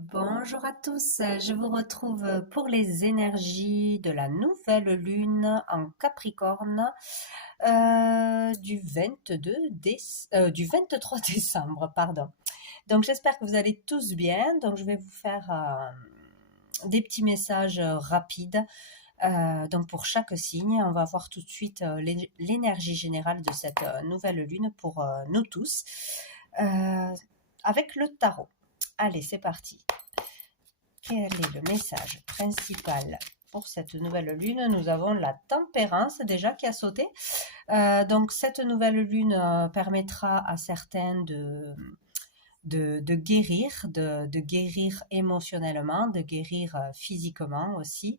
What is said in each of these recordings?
Bonjour à tous, je vous retrouve pour les énergies de la nouvelle lune en Capricorne du du 23 décembre, pardon. Donc j'espère que vous allez tous bien. Donc je vais vous faire des petits messages rapides. Donc pour chaque signe, on va voir tout de suite l'énergie générale de cette nouvelle lune pour nous tous avec le tarot. Allez, c'est parti. Quel est le message principal pour cette nouvelle lune? Nous avons la tempérance déjà qui a sauté. Donc cette nouvelle lune permettra à certains de guérir, de guérir émotionnellement, de guérir physiquement aussi.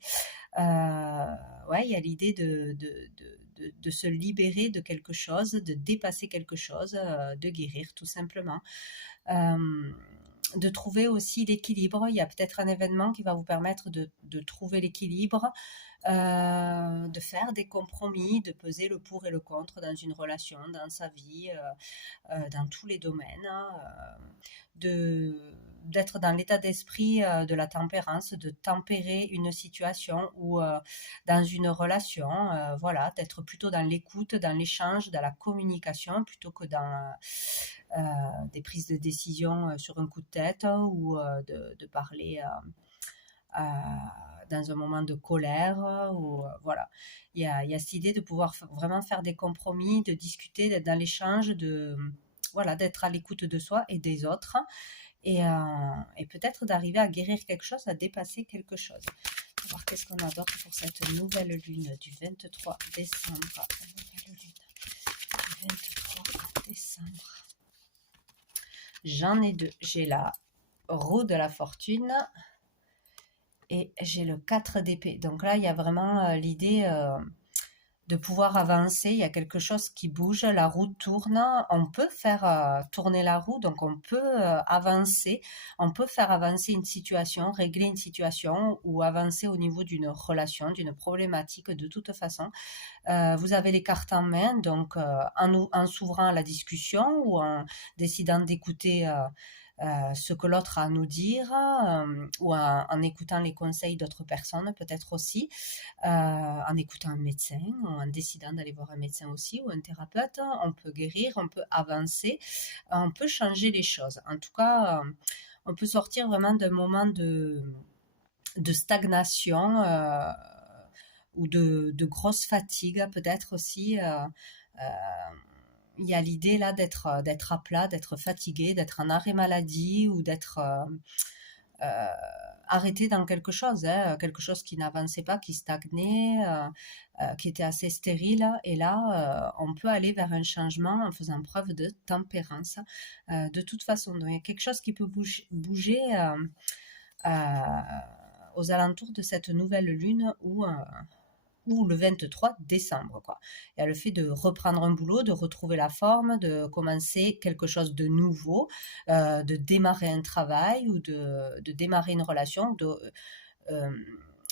Ouais, il y a l'idée de se libérer de quelque chose, de dépasser quelque chose, de guérir tout simplement. De trouver aussi l'équilibre. Il y a peut-être un événement qui va vous permettre de trouver l'équilibre, de faire des compromis, de peser le pour et le contre dans une relation, dans sa vie, dans tous les domaines, hein, d'être dans l'état d'esprit de la tempérance, de tempérer une situation ou dans une relation, voilà, d'être plutôt dans l'écoute, dans l'échange, dans la communication, plutôt que dans des prises de décision sur un coup de tête ou de parler dans un moment de colère. Ou, voilà. Il y a cette idée de pouvoir vraiment faire des compromis, de discuter, d'être dans l'échange, voilà, d'être à l'écoute de soi et des autres. Et peut-être d'arriver à guérir quelque chose, à dépasser quelque chose. On va voir qu'est-ce qu'on a d'autre pour cette nouvelle lune du 23 décembre. Nouvelle lune du 23 décembre. J'en ai deux. J'ai la roue de la fortune et j'ai le 4 d'épée. Donc là, il y a vraiment l'idée de pouvoir avancer. Il y a quelque chose qui bouge, la roue tourne. On peut faire tourner la roue, donc on peut avancer. On peut faire avancer une situation, régler une situation ou avancer au niveau d'une relation, d'une problématique de toute façon. Vous avez les cartes en main, donc en s'ouvrant à la discussion ou en décidant d'écouter ce que l'autre a à nous dire ou en écoutant les conseils d'autres personnes peut-être aussi, en écoutant un médecin ou en décidant d'aller voir un médecin aussi ou un thérapeute. On peut guérir, on peut avancer, on peut changer les choses. En tout cas, on peut sortir vraiment d'un moment de stagnation ou de grosse fatigue peut-être aussi. Il y a l'idée là d'être à plat, d'être fatigué, d'être en arrêt maladie ou d'être arrêté dans quelque chose qui n'avançait pas, qui stagnait, qui était assez stérile. Et là, on peut aller vers un changement en faisant preuve de tempérance. De toute façon, donc, il y a quelque chose qui peut bouger aux alentours de cette nouvelle lune ou le 23 décembre, quoi. Il y a le fait de reprendre un boulot, de retrouver la forme, de commencer quelque chose de nouveau, de démarrer un travail ou de démarrer une relation, euh,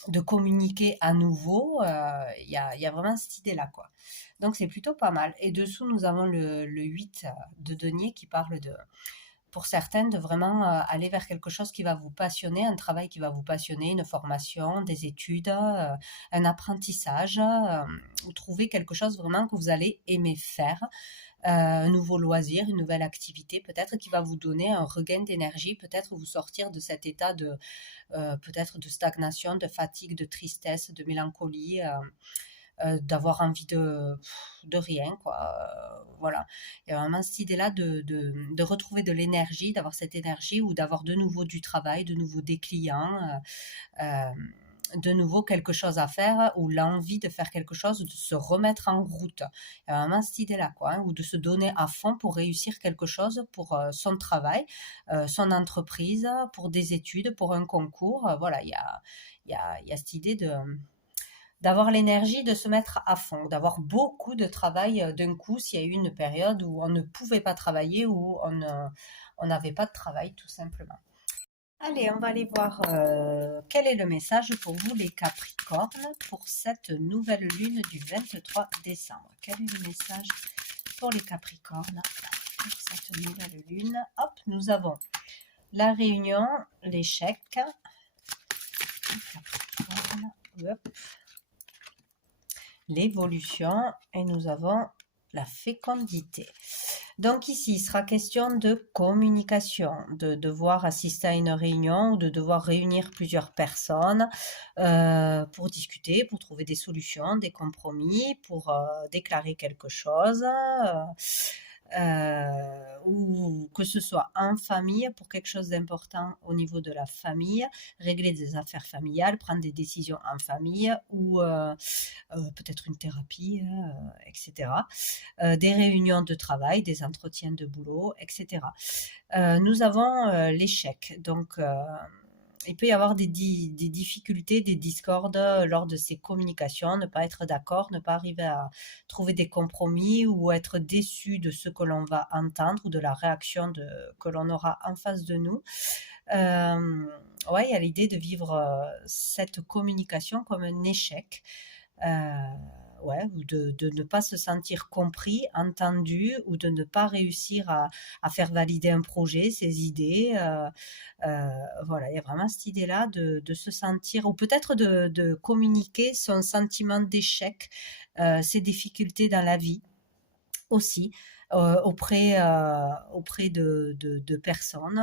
de communiquer à nouveau. Il y a vraiment cette idée-là, quoi. Donc c'est plutôt pas mal. Et dessous, nous avons le 8 de denier qui parle pour certaines, de vraiment aller vers quelque chose qui va vous passionner, un travail qui va vous passionner, une formation, des études, un apprentissage, ou trouver quelque chose vraiment que vous allez aimer faire, un nouveau loisir, une nouvelle activité peut-être qui va vous donner un regain d'énergie, peut-être vous sortir de cet état peut-être de stagnation, de fatigue, de tristesse, de mélancolie. D'avoir envie de rien, quoi. Voilà. Il y a vraiment cette idée-là de retrouver de l'énergie, d'avoir cette énergie ou d'avoir de nouveau du travail, de nouveau des clients, de nouveau quelque chose à faire ou l'envie de faire quelque chose, de se remettre en route. Il y a vraiment cette idée-là, quoi, hein, ou de se donner à fond pour réussir quelque chose, pour son travail, son entreprise, pour des études, pour un concours. Voilà, il y a cette idée d'avoir l'énergie de se mettre à fond, d'avoir beaucoup de travail d'un coup s'il y a eu une période où on ne pouvait pas travailler ou on n'avait pas de travail tout simplement. Allez, on va aller voir quel est le message pour vous les Capricornes pour cette nouvelle lune du 23 décembre. Quel est le message pour les Capricornes pour cette nouvelle lune? Hop, nous avons la réunion, l'échec, l'évolution et nous avons la fécondité. Donc ici, il sera question de communication, de devoir assister à une réunion ou de devoir réunir plusieurs personnes pour discuter, pour trouver des solutions, des compromis, pour déclarer quelque chose. Ou que ce soit en famille, pour quelque chose d'important au niveau de la famille, régler des affaires familiales, prendre des décisions en famille ou peut-être une thérapie, etc. Des réunions de travail, des entretiens de boulot, etc. Nous avons l'échec. Donc, il peut y avoir des difficultés, des discordes lors de ces communications, ne pas être d'accord, ne pas arriver à trouver des compromis ou être déçu de ce que l'on va entendre ou de la réaction que l'on aura en face de nous. Ouais, il y a l'idée de vivre cette communication comme un échec. Ouais, ou de ne pas se sentir compris, entendu, ou de ne pas réussir à faire valider un projet, ses idées. Voilà, il y a vraiment cette idée-là de se sentir, ou peut-être de communiquer son sentiment d'échec, ses difficultés dans la vie aussi, auprès de personnes,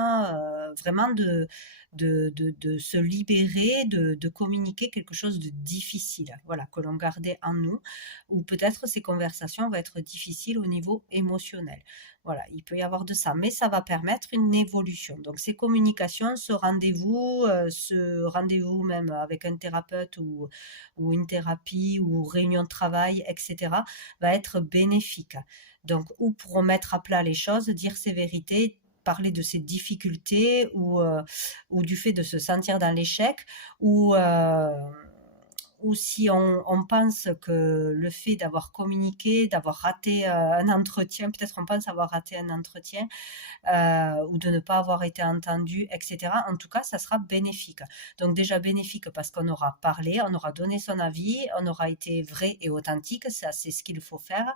vraiment de se libérer, de communiquer quelque chose de difficile, voilà, que l'on gardait en nous, ou peut-être ces conversations vont être difficiles au niveau émotionnel. Voilà, il peut y avoir de ça, mais ça va permettre une évolution. Donc ces communications, ce rendez-vous même avec un thérapeute ou une thérapie ou réunion de travail, etc., va être bénéfique. Donc, ou pour remettre à plat les choses, dire ses vérités, parler de ses difficultés ou du fait de se sentir dans l'échec ou si on pense que le fait d'avoir communiqué, d'avoir raté un entretien, peut-être on pense avoir raté un entretien, ou de ne pas avoir été entendu, etc. En tout cas, ça sera bénéfique. Donc déjà bénéfique parce qu'on aura parlé, on aura donné son avis, on aura été vrai et authentique, ça c'est ce qu'il faut faire.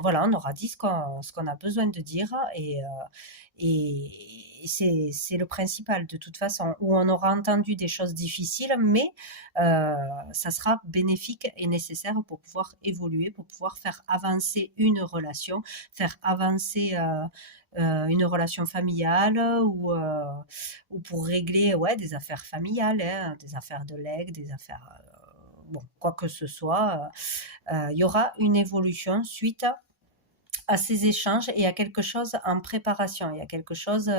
Voilà, on aura dit ce qu'on a besoin de dire et c'est le principal de toute façon, où on aura entendu des choses difficiles, mais ça sera bénéfique et nécessaire pour pouvoir évoluer, pour pouvoir faire avancer une relation, faire avancer une relation familiale ou pour régler des affaires familiales, hein, des affaires de legs, des affaires, bon, quoi que ce soit. Il y aura une évolution suite à ces échanges et à quelque chose en préparation. Il y a quelque chose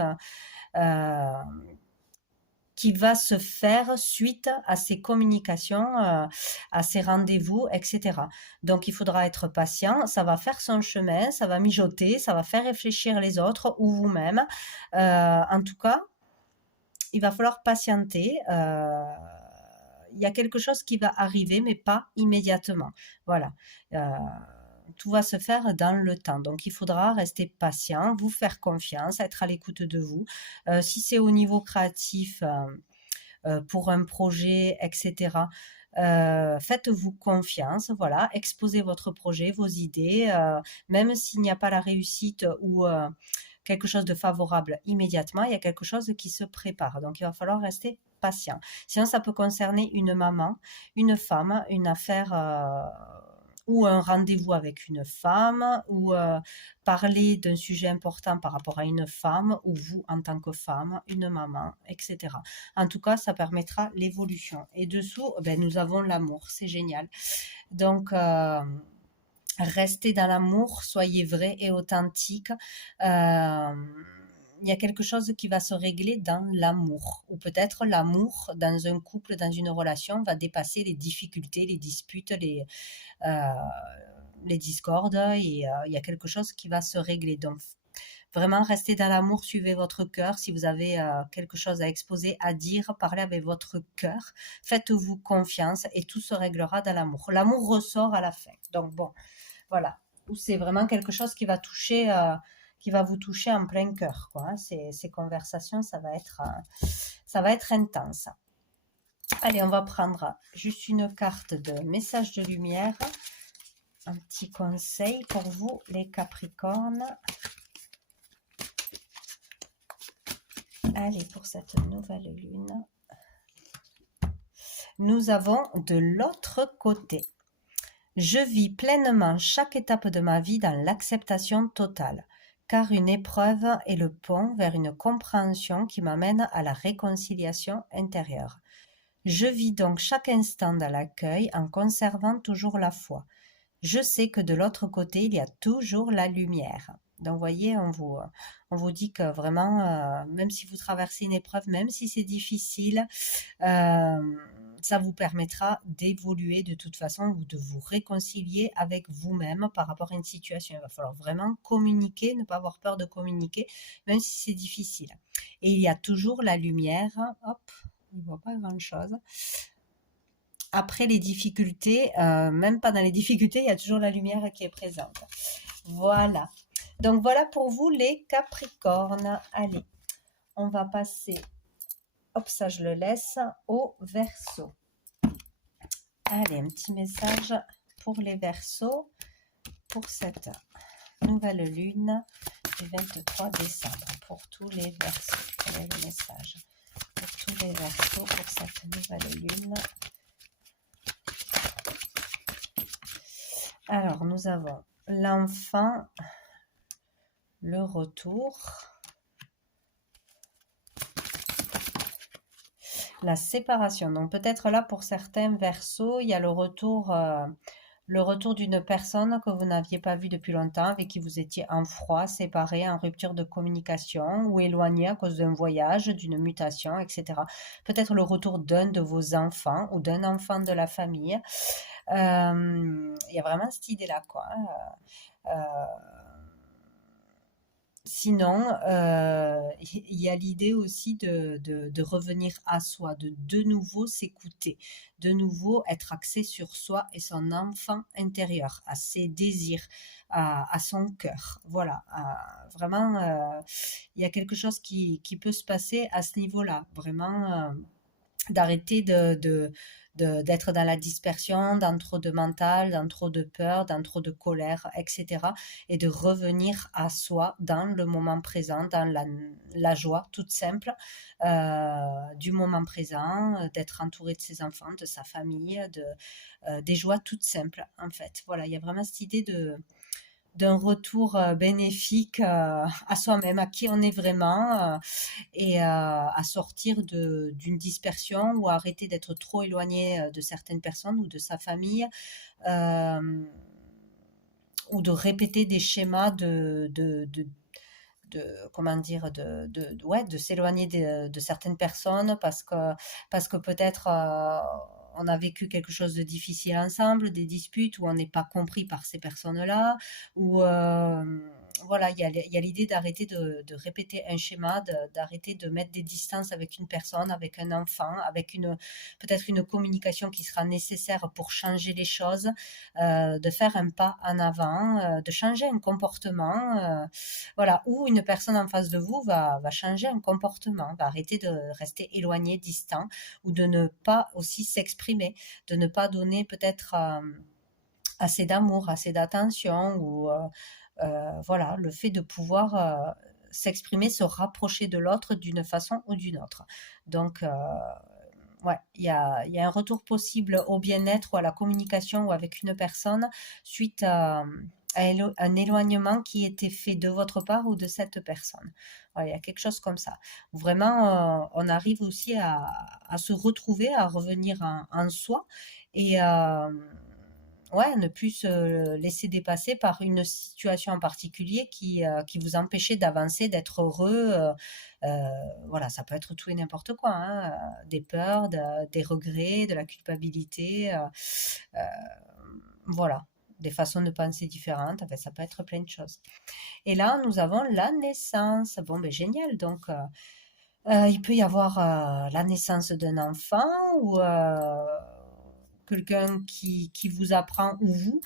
qui va se faire suite à ces communications, à ces rendez-vous, etc. Donc il faudra être patient, ça va faire son chemin, ça va mijoter, ça va faire réfléchir les autres ou vous-même. En tout cas, il va falloir patienter. Il y a quelque chose qui va arriver, mais pas immédiatement. Voilà. Tout va se faire dans le temps. Donc, il faudra rester patient, vous faire confiance, être à l'écoute de vous. Si c'est au niveau créatif, pour un projet, etc., faites-vous confiance, voilà, exposez votre projet, vos idées, même s'il n'y a pas la réussite ou quelque chose de favorable immédiatement, il y a quelque chose qui se prépare. Donc, il va falloir rester patient. Sinon, ça peut concerner une maman, une femme, une affaire ou un rendez-vous avec une femme, ou parler d'un sujet important par rapport à une femme, ou vous en tant que femme, une maman, etc. En tout cas, ça permettra l'évolution. Et dessous, nous avons l'amour, c'est génial. Donc, restez dans l'amour, soyez vrai et authentique. Il y a quelque chose qui va se régler dans l'amour. Ou peut-être l'amour dans un couple, dans une relation, va dépasser les difficultés, les disputes, les discordes. Et il y a quelque chose qui va se régler. Donc, vraiment, restez dans l'amour, suivez votre cœur. Si vous avez quelque chose à exposer, à dire, parlez avec votre cœur. Faites-vous confiance et tout se réglera dans l'amour. L'amour ressort à la fin. Donc, bon, voilà. Ou c'est vraiment quelque chose qui va toucher... qui va vous toucher en plein cœur, quoi. Ces conversations, ça va être intense. Allez, on va prendre juste une carte de message de lumière. Un petit conseil pour vous, les Capricornes. Allez, pour cette nouvelle lune, nous avons de l'autre côté. Je vis pleinement chaque étape de ma vie dans l'acceptation totale, car une épreuve est le pont vers une compréhension qui m'amène à la réconciliation intérieure. Je vis donc chaque instant dans l'accueil en conservant toujours la foi. Je sais que de l'autre côté, il y a toujours la lumière. Donc, vous voyez, on vous dit que vraiment, même si vous traversez une épreuve, même si c'est difficile, ça vous permettra d'évoluer de toute façon ou de vous réconcilier avec vous-même par rapport à une situation. Il va falloir vraiment communiquer, ne pas avoir peur de communiquer, même si c'est difficile. Et il y a toujours la lumière. Hop, on ne voit pas grand-chose. Après les difficultés, même pendant les difficultés, il y a toujours la lumière qui est présente. Voilà. Donc voilà pour vous les Capricornes. Allez, on va passer, hop, ça je le laisse, au Verseau. Allez, un petit message pour les Verseaux pour cette nouvelle lune du 23 décembre. Pour tous les Verseaux, quel est le message pour tous les Verseaux pour cette nouvelle lune? Alors, nous avons l'enfant, le retour, la séparation. Donc, peut-être là, pour certains Verseaux, il y a le retour d'une personne que vous n'aviez pas vue depuis longtemps, avec qui vous étiez en froid, séparés, en rupture de communication ou éloignés à cause d'un voyage, d'une mutation, etc. Peut-être le retour d'un de vos enfants ou d'un enfant de la famille. Il y a vraiment cette idée-là, quoi. Sinon, il y a l'idée aussi de revenir à soi, de nouveau s'écouter, de nouveau être axé sur soi et son enfant intérieur, à ses désirs, à son cœur. Voilà, vraiment, il y a quelque chose qui peut se passer à ce niveau-là, vraiment. D'arrêter d'être dans la dispersion, dans trop de mental, dans trop de peur, dans trop de colère, etc. Et de revenir à soi dans le moment présent, dans la joie toute simple du moment présent, d'être entouré de ses enfants, de sa famille, des joies toutes simples en fait. Voilà, il y a vraiment cette idée d'un retour bénéfique à soi-même, à qui on est vraiment, et à sortir d'une dispersion ou à arrêter d'être trop éloigné de certaines personnes ou de sa famille, ou de répéter des schémas comment dire, ouais, de s'éloigner de certaines personnes parce que peut-être on a vécu quelque chose de difficile ensemble, des disputes où on n'est pas compris par ces personnes-là, ou voilà, il y a l'idée d'arrêter de répéter un schéma, d'arrêter de mettre des distances avec une personne, avec un enfant, avec peut-être une communication qui sera nécessaire pour changer les choses, de faire un pas en avant, de changer un comportement, voilà, ou une personne en face de vous va changer un comportement, va arrêter de rester éloigné, distant, ou de ne pas aussi s'exprimer, de ne pas donner peut-être assez d'amour, assez d'attention, ou voilà, le fait de pouvoir s'exprimer, se rapprocher de l'autre d'une façon ou d'une autre. Donc, ouais, il y a un retour possible au bien-être ou à la communication ou avec une personne suite à un éloignement qui était fait de votre part ou de cette personne. Ouais, il y a quelque chose comme ça. Vraiment, on arrive aussi à se retrouver, à revenir en soi et ouais, ne plus se laisser dépasser par une situation en particulier qui vous empêchait d'avancer, d'être heureux. Voilà, ça peut être tout et n'importe quoi, hein, des peurs, des regrets, de la culpabilité, voilà, des façons de penser différentes. Enfin, ça peut être plein de choses. Et là, nous avons la naissance. Bon, ben génial. Donc, il peut y avoir la naissance d'un enfant ou quelqu'un qui vous apprend ou vous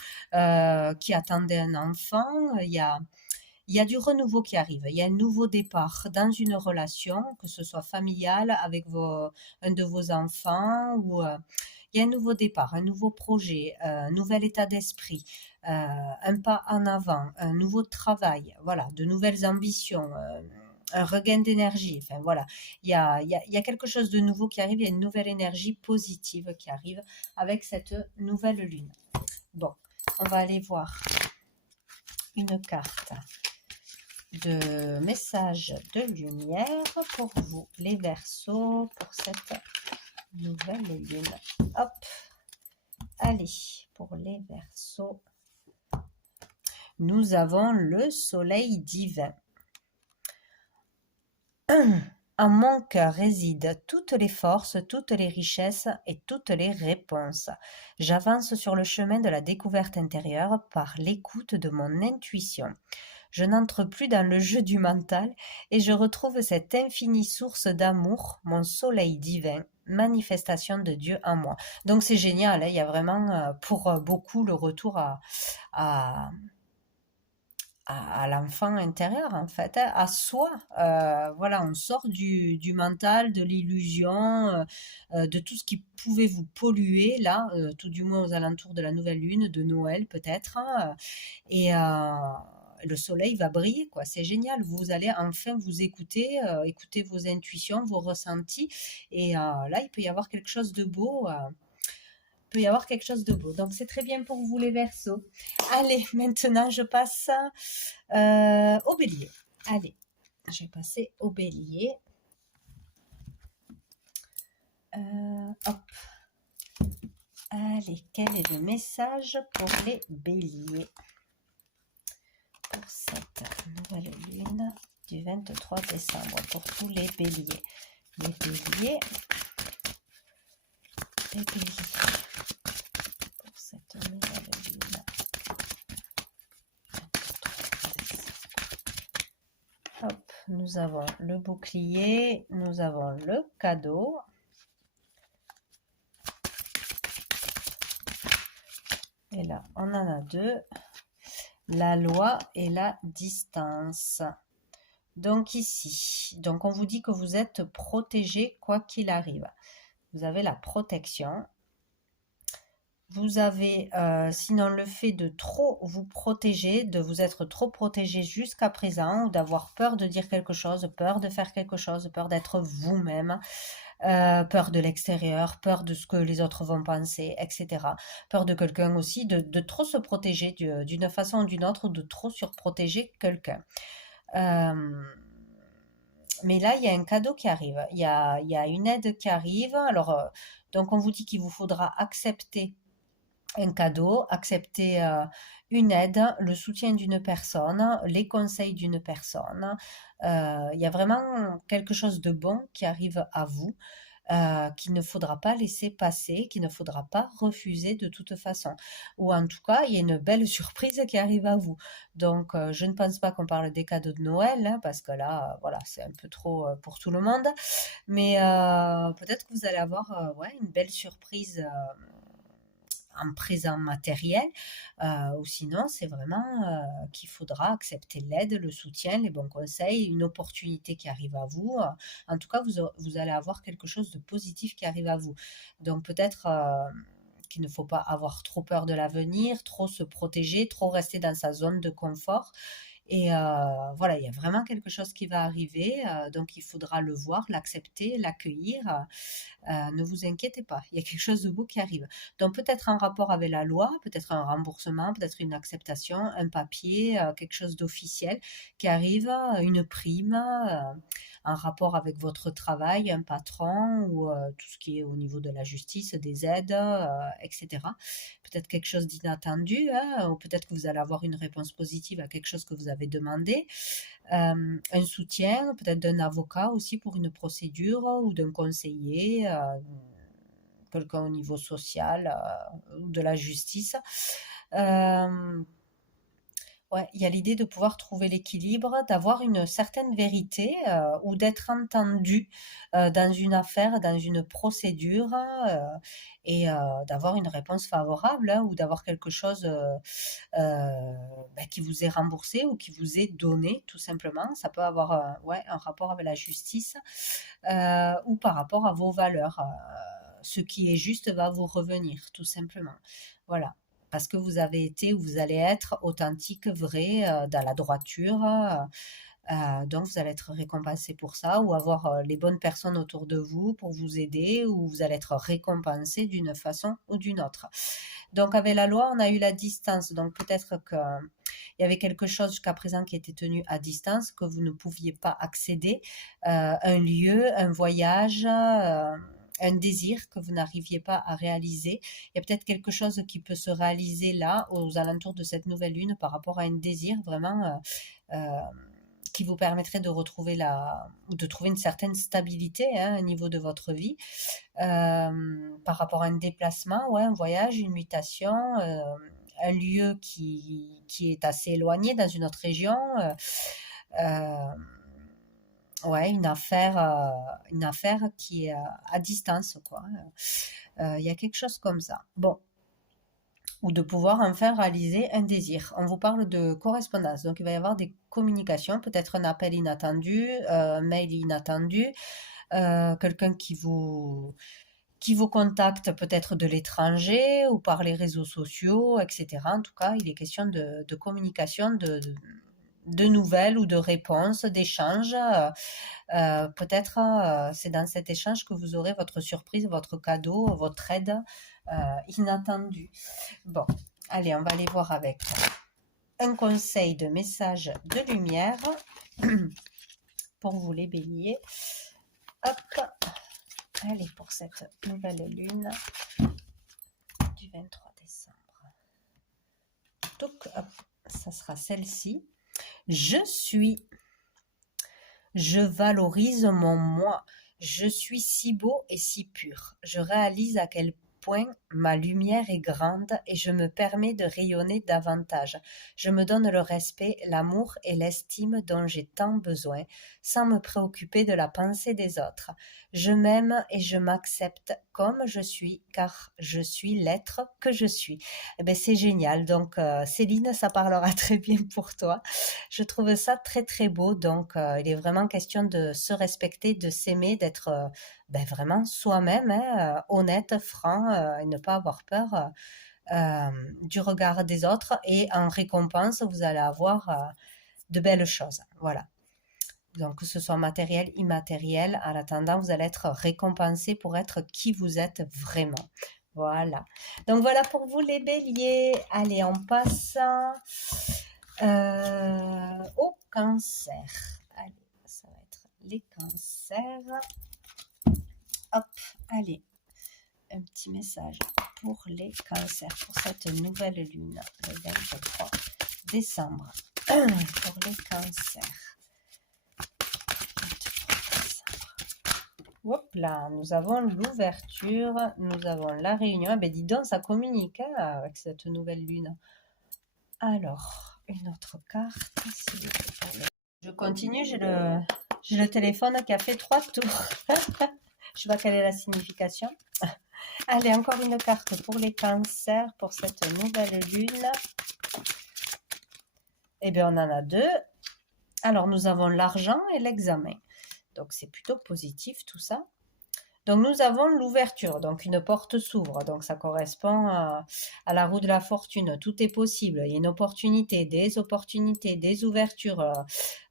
qui attendez un enfant. Il y a du renouveau qui arrive, il y a un nouveau départ dans une relation, que ce soit familiale avec un de vos enfants, ou il y a un nouveau départ, un nouveau projet, un nouvel état d'esprit, un pas en avant, un nouveau travail, voilà, de nouvelles ambitions. un regain d'énergie. Enfin voilà, il y a quelque chose de nouveau qui arrive, il y a une nouvelle énergie positive qui arrive avec cette nouvelle lune. Bon, on va aller voir une carte de message de lumière pour vous, les Verseaux, pour cette nouvelle lune. Hop, allez, pour les Verseaux, nous avons le soleil divin. En mon cœur résident toutes les forces, toutes les richesses et toutes les réponses. J'avance sur le chemin de la découverte intérieure par l'écoute de mon intuition. Je n'entre plus dans le jeu du mental et je retrouve cette infinie source d'amour, mon soleil divin, manifestation de Dieu en moi. Donc c'est génial, hein, il y a vraiment pour beaucoup le retour à, à l'enfant intérieur en fait, hein, à soi. Voilà, on sort du mental, de l'illusion, de tout ce qui pouvait vous polluer là, tout du moins aux alentours de la nouvelle lune, de Noël peut-être, hein, et le soleil va briller, quoi. C'est génial. Vous allez enfin vous écouter, écouter vos intuitions, vos ressentis, et là, il peut y avoir quelque chose de beau. Peut y avoir quelque chose de beau. Donc c'est très bien pour vous les Verseaux. Allez, maintenant je passe au Bélier. Allez, je vais passer au Bélier. Hop. Allez, quel est le message pour les Béliers pour cette nouvelle lune du 23 décembre pour tous les Béliers. Les Béliers. Les Béliers. Pour cette nouvelle lune. Hop, nous avons le bouclier, nous avons le cadeau. Et là, on en a deux. La loi et la distance. Donc ici, donc on vous dit que vous êtes protégé quoi qu'il arrive. Vous avez la protection. Vous avez, sinon le fait de trop vous protéger, de vous être trop protégé jusqu'à présent, ou d'avoir peur de dire quelque chose, peur de faire quelque chose, peur d'être vous-même, peur de l'extérieur, peur de ce que les autres vont penser, etc. Peur de quelqu'un aussi, de trop se protéger d'une façon ou d'une autre, ou de trop surprotéger quelqu'un. Mais là, il y a un cadeau qui arrive, il y a une aide qui arrive. Alors, donc on vous dit qu'il vous faudra accepter un cadeau, accepter une aide, le soutien d'une personne, les conseils d'une personne. Il y a vraiment quelque chose de bon qui arrive à vous, qu'il ne faudra pas laisser passer, qu'il ne faudra pas refuser de toute façon. Ou en tout cas, il y a une belle surprise qui arrive à vous. Donc, je ne pense pas qu'on parle des cadeaux de Noël, hein, parce que là, voilà, c'est un peu trop pour tout le monde. Mais peut-être que vous allez avoir ouais, une belle surprise en présent matériel, ou sinon c'est vraiment qu'il faudra accepter l'aide, le soutien, les bons conseils, une opportunité qui arrive à vous. En tout cas, vous allez avoir quelque chose de positif qui arrive à vous. Donc peut-être qu'il ne faut pas avoir trop peur de l'avenir, trop se protéger, trop rester dans sa zone de confort. Et voilà, il y a vraiment quelque chose qui va arriver, donc il faudra le voir, l'accepter, l'accueillir. Ne vous inquiétez pas, il y a quelque chose de beau qui arrive. Donc peut-être en rapport avec la loi, peut-être un remboursement, peut-être une acceptation, un papier, quelque chose d'officiel qui arrive, une prime, en rapport avec votre travail, un patron, ou tout ce qui est au niveau de la justice, des aides, etc. Peut-être quelque chose d'inattendu, hein, ou peut-être que vous allez avoir une réponse positive à quelque chose que vous avez demandé. Un soutien, peut-être d'un avocat aussi pour une procédure, ou d'un conseiller, quelqu'un au niveau social, ou de la justice. Ouais, il y a l'idée de pouvoir trouver l'équilibre, d'avoir une certaine vérité, ou d'être entendu dans une affaire, dans une procédure, et d'avoir une réponse favorable, hein, ou d'avoir quelque chose qui vous est remboursé ou qui vous est donné, tout simplement. Ça peut avoir ouais, un rapport avec la justice, ou par rapport à vos valeurs. Ce qui est juste va vous revenir, tout simplement. Voilà, parce que vous avez été ou vous allez être authentique, vrai, dans la droiture, Donc vous allez être récompensé pour ça, ou avoir les bonnes personnes autour de vous pour vous aider, ou vous allez être récompensé d'une façon ou d'une autre. Donc avec la loi, on a eu la distance, donc peut-être qu'il y avait quelque chose jusqu'à présent qui était tenu à distance, que vous ne pouviez pas accéder, un lieu, un voyage, un désir que vous n'arriviez pas à réaliser. Il y a peut-être quelque chose qui peut se réaliser là, aux alentours de cette nouvelle lune, par rapport à un désir vraiment qui vous permettrait de retrouver de trouver une certaine stabilité au niveau de votre vie, par rapport à un déplacement, ouais, un voyage, une mutation, un lieu qui est assez éloigné dans une autre région, euh, ouais, une affaire qui est à distance, quoi. Il y a quelque chose comme ça. Bon, ou de pouvoir enfin réaliser un désir. On vous parle de correspondance, donc il va y avoir des communications, peut-être un appel inattendu, un mail inattendu, quelqu'un qui vous contacte peut-être de l'étranger ou par les réseaux sociaux, etc. En tout cas, il est question de communication, de nouvelles ou de réponses, d'échanges. Peut-être c'est dans cet échange que vous aurez votre surprise, votre cadeau, votre aide inattendue. Bon, allez, on va aller voir avec un conseil de message de lumière pour vous les béliers. Hop, allez, pour cette nouvelle lune du 23 décembre. Donc, hop, ça sera celle-ci. Je suis. Je valorise mon moi. Je suis si beau et si pur. Je réalise à quel point ma lumière est grande et je me permets de rayonner davantage. Je me donne le respect, l'amour et l'estime dont j'ai tant besoin, sans me préoccuper de la pensée des autres. Je m'aime et je m'accepte comme je suis, car je suis l'être que je suis. Eh ben, c'est génial. Donc, Céline, ça parlera très bien pour toi. Je trouve ça très très beau. Donc, il est vraiment question de se respecter, de s'aimer, d'être vraiment soi-même, honnête, franc, et ne pas avoir peur du regard des autres. Et en récompense, vous allez avoir de belles choses. Voilà. Donc, que ce soit matériel, immatériel, en attendant, vous allez être récompensé pour être qui vous êtes vraiment. Voilà. Donc, voilà pour vous les béliers. Allez, on passe au cancer. Allez, ça va être les cancers. Hop, allez, un petit message pour les cancers, pour cette nouvelle lune, le 23 décembre. Pour les cancers. Hop là, nous avons l'ouverture, nous avons la réunion. Ben dis donc, ça communique avec cette nouvelle lune. Alors, une autre carte. Je continue, j'ai le téléphone qui a fait 3 tours. Je sais pas quelle est la signification. Allez, encore une carte pour les cancers, pour cette nouvelle lune. Eh bien, on en a 2. Alors, nous avons l'argent et l'examen. Donc, c'est plutôt positif tout ça. Donc, nous avons l'ouverture, donc une porte s'ouvre. Donc, ça correspond à la roue de la fortune. Tout est possible. Il y a une opportunité, des ouvertures,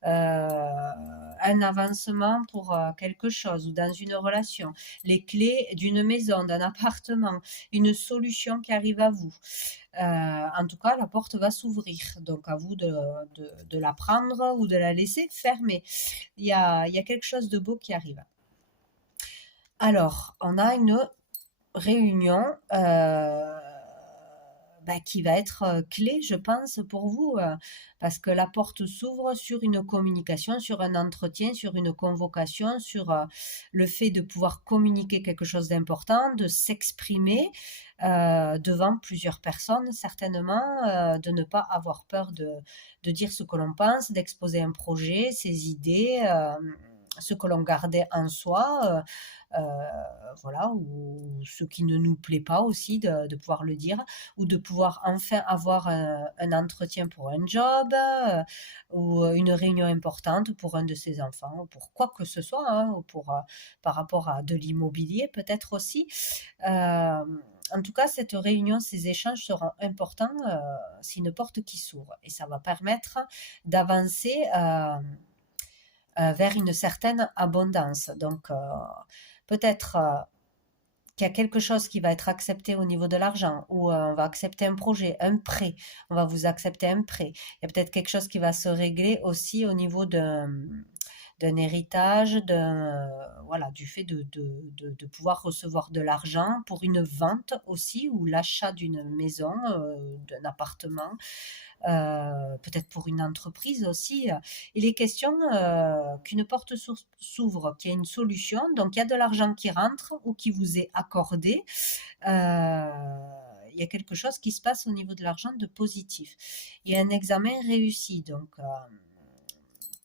un avancement pour quelque chose ou dans une relation. Les clés d'une maison, d'un appartement, une solution qui arrive à vous. En tout cas, la porte va s'ouvrir. Donc, à vous de la prendre ou de la laisser fermer. Il y a quelque chose de beau qui arrive. Alors, on a une réunion qui va être clé, je pense, pour vous, parce que la porte s'ouvre sur une communication, sur un entretien, sur une convocation, sur le fait de pouvoir communiquer quelque chose d'important, de s'exprimer devant plusieurs personnes, certainement, de ne pas avoir peur de dire ce que l'on pense, d'exposer un projet, ses idées, ce que l'on gardait en soi, voilà, ou ce qui ne nous plaît pas aussi, de pouvoir le dire, ou de pouvoir enfin avoir un entretien pour un job, ou une réunion importante pour un de ses enfants, ou pour quoi que ce soit, ou par rapport à de l'immobilier peut-être aussi. En tout cas, cette réunion, ces échanges seront importants. C'est une porte qui s'ouvre et ça va permettre d'avancer vers une certaine abondance. Donc, peut-être qu'il y a quelque chose qui va être accepté au niveau de l'argent, ou on va accepter un projet, un prêt, on va vous accepter un prêt. Il y a peut-être quelque chose qui va se régler aussi au niveau d'un héritage, voilà, du fait de pouvoir recevoir de l'argent pour une vente aussi, ou l'achat d'une maison, d'un appartement, peut-être pour une entreprise aussi. Il est question qu'une porte s'ouvre, qu'il y ait une solution, donc il y a de l'argent qui rentre ou qui vous est accordé. Il y a quelque chose qui se passe au niveau de l'argent de positif. Il y a un examen réussi, donc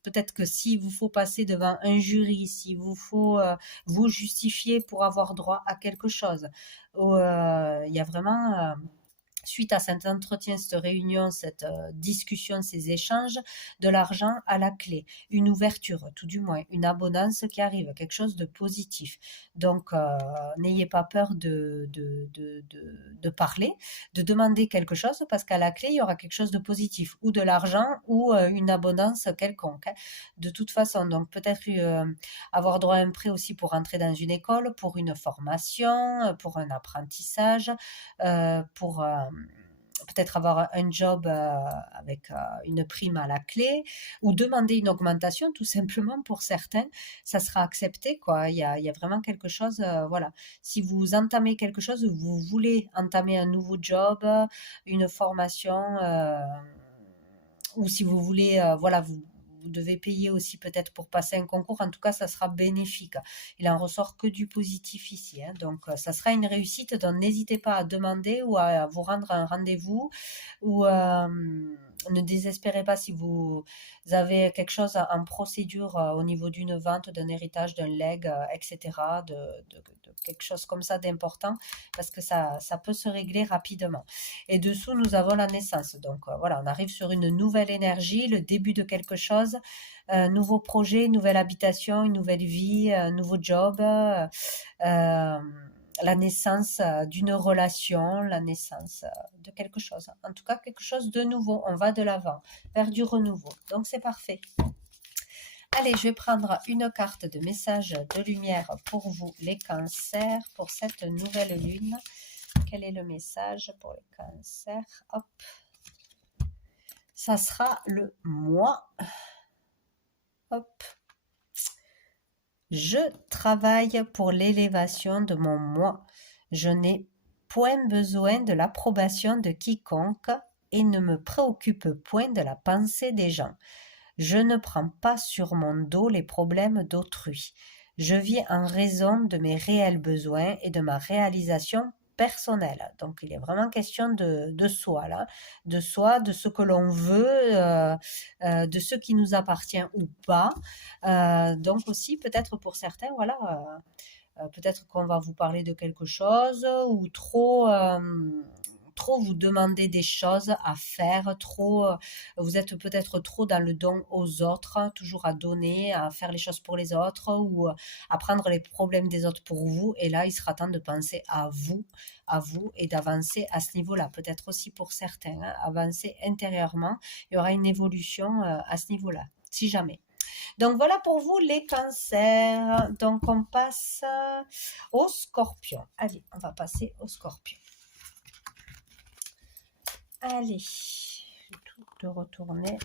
peut-être que s'il vous faut passer devant un jury, s'il vous faut vous justifier pour avoir droit à quelque chose, il y a vraiment suite à cet entretien, cette réunion, cette discussion, ces échanges, de l'argent à la clé, une ouverture, tout du moins, une abondance qui arrive, quelque chose de positif. Donc, n'ayez pas peur de parler, de demander quelque chose, parce qu'à la clé, il y aura quelque chose de positif, ou de l'argent, ou une abondance quelconque. Hein. De toute façon, donc peut-être avoir droit à un prêt aussi pour entrer dans une école, pour une formation, pour un apprentissage, pour peut-être avoir un job avec une prime à la clé, ou demander une augmentation tout simplement pour certains, ça sera accepté, quoi. Il y a vraiment quelque chose, voilà. Si vous entamez quelque chose, vous voulez entamer un nouveau job, une formation, ou si vous voulez, voilà, vous devez payer aussi peut-être pour passer un concours. En tout cas, ça sera bénéfique. Il en ressort que du positif ici. Hein. Donc, ça sera une réussite. Donc, n'hésitez pas à demander ou à vous rendre un rendez-vous, ou ne désespérez pas si vous avez quelque chose en procédure au niveau d'une vente, d'un héritage, d'un legs, etc., de quelque chose comme ça d'important, parce que ça peut se régler rapidement. Et dessous, nous avons la naissance. Donc, voilà, on arrive sur une nouvelle énergie, le début de quelque chose, nouveau projet, nouvelle habitation, une nouvelle vie, un nouveau job, la naissance d'une relation, la naissance de quelque chose. En tout cas, quelque chose de nouveau. On va de l'avant, vers du renouveau. Donc, c'est parfait. Allez, je vais prendre une carte de message de lumière pour vous, les cancers, pour cette nouvelle lune. Quel est le message pour les cancers? Hop. Ça sera le moi. Hop. Je travaille pour l'élévation de mon moi. Je n'ai point besoin de l'approbation de quiconque et ne me préoccupe point de la pensée des gens. Je ne prends pas sur mon dos les problèmes d'autrui. Je vis en raison de mes réels besoins et de ma réalisation personnelle. Donc, il est vraiment question de soi, là, de soi, de ce que l'on veut, de ce qui nous appartient ou pas. Donc aussi, peut-être pour certains, voilà, peut-être qu'on va vous parler de quelque chose, ou trop vous demander des choses à faire, trop, vous êtes peut-être trop dans le don aux autres, toujours à donner, à faire les choses pour les autres, ou à prendre les problèmes des autres pour vous. Et là, il sera temps de penser à vous et d'avancer à ce niveau-là. Peut-être aussi pour certains, hein, avancer intérieurement. Il y aura une évolution à ce niveau-là, si jamais. Donc voilà pour vous les cancers. Donc on passe au scorpion. Allez, on va passer au scorpion. Allez, je vais tout retourner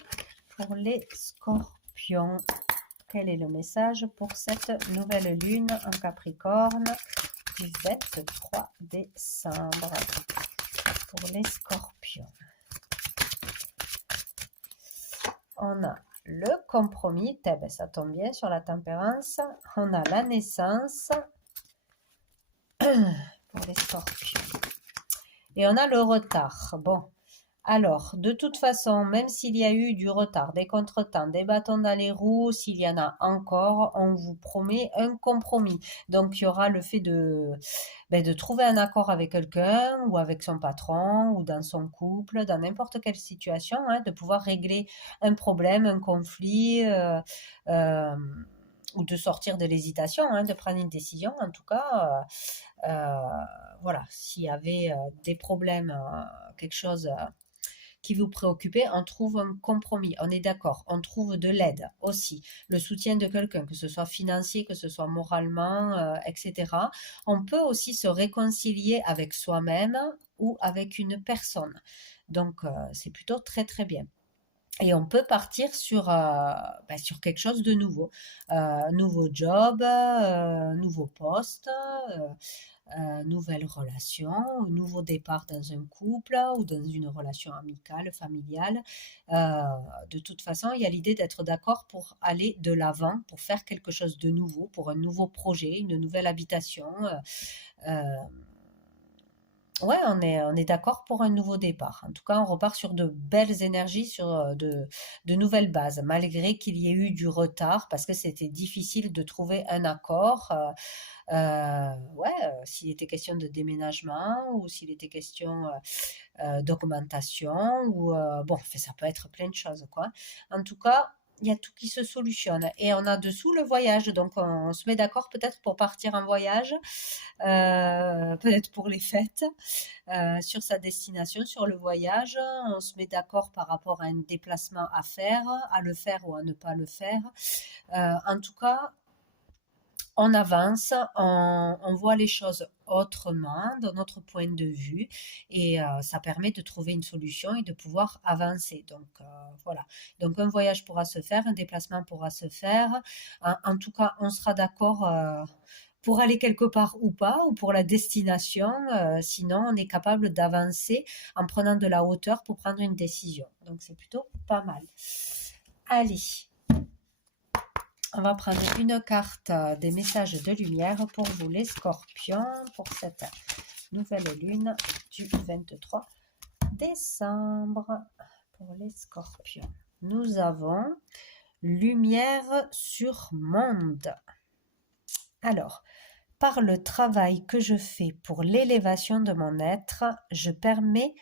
pour les scorpions. Quel est le message pour cette nouvelle lune en Capricorne du 23 décembre pour les scorpions? On a le compromis, ça tombe bien sur la tempérance. On a la naissance pour les scorpions. Et on a le retard. Bon, alors, de toute façon, même s'il y a eu du retard, des contretemps, des bâtons dans les roues, s'il y en a encore, on vous promet un compromis. Donc, il y aura le fait de trouver un accord avec quelqu'un, ou avec son patron, ou dans son couple, dans n'importe quelle situation, hein, de pouvoir régler un problème, un conflit, ou de sortir de l'hésitation, hein, de prendre une décision. En tout cas, voilà, s'il y avait des problèmes, quelque chose qui vous préoccupait, on trouve un compromis, on est d'accord, on trouve de l'aide aussi, le soutien de quelqu'un, que ce soit financier, que ce soit moralement, etc. On peut aussi se réconcilier avec soi-même ou avec une personne. Donc, c'est plutôt très très bien. Et on peut partir sur quelque chose de nouveau. Nouveau job, nouveau poste, nouvelle relation, nouveau départ dans un couple ou dans une relation amicale, familiale. Euh, de toute façon, il y a l'idée d'être d'accord pour aller de l'avant, pour faire quelque chose de nouveau, pour un nouveau projet, une nouvelle habitation. Euh, Ouais, on est d'accord pour un nouveau départ. En tout cas, on repart sur de belles énergies, sur de nouvelles bases, malgré qu'il y ait eu du retard, parce que c'était difficile de trouver un accord. Ouais, s'il était question de déménagement ou s'il était question d'augmentation, ou bon, enfin, ça peut être plein de choses, quoi. En tout cas, il y a tout qui se solutionne. Et on a dessous le voyage, donc on se met d'accord peut-être pour partir en voyage, peut-être pour les fêtes, sur sa destination, sur le voyage. On se met d'accord par rapport à un déplacement à faire, à le faire ou à ne pas le faire. En tout cas, on avance, on voit les choses autrement, dans notre point de vue, et ça permet de trouver une solution et de pouvoir avancer. Donc voilà. Donc un voyage pourra se faire, un déplacement pourra se faire. En tout cas, on sera d'accord pour aller quelque part ou pas, ou pour la destination. Sinon, on est capable d'avancer en prenant de la hauteur pour prendre une décision. Donc c'est plutôt pas mal. Allez, on va prendre une carte des messages de lumière pour vous les scorpions pour cette nouvelle lune du 23 décembre pour les scorpions. Nous avons lumière sur monde. Alors, par le travail que je fais pour l'élévation de mon être, je permets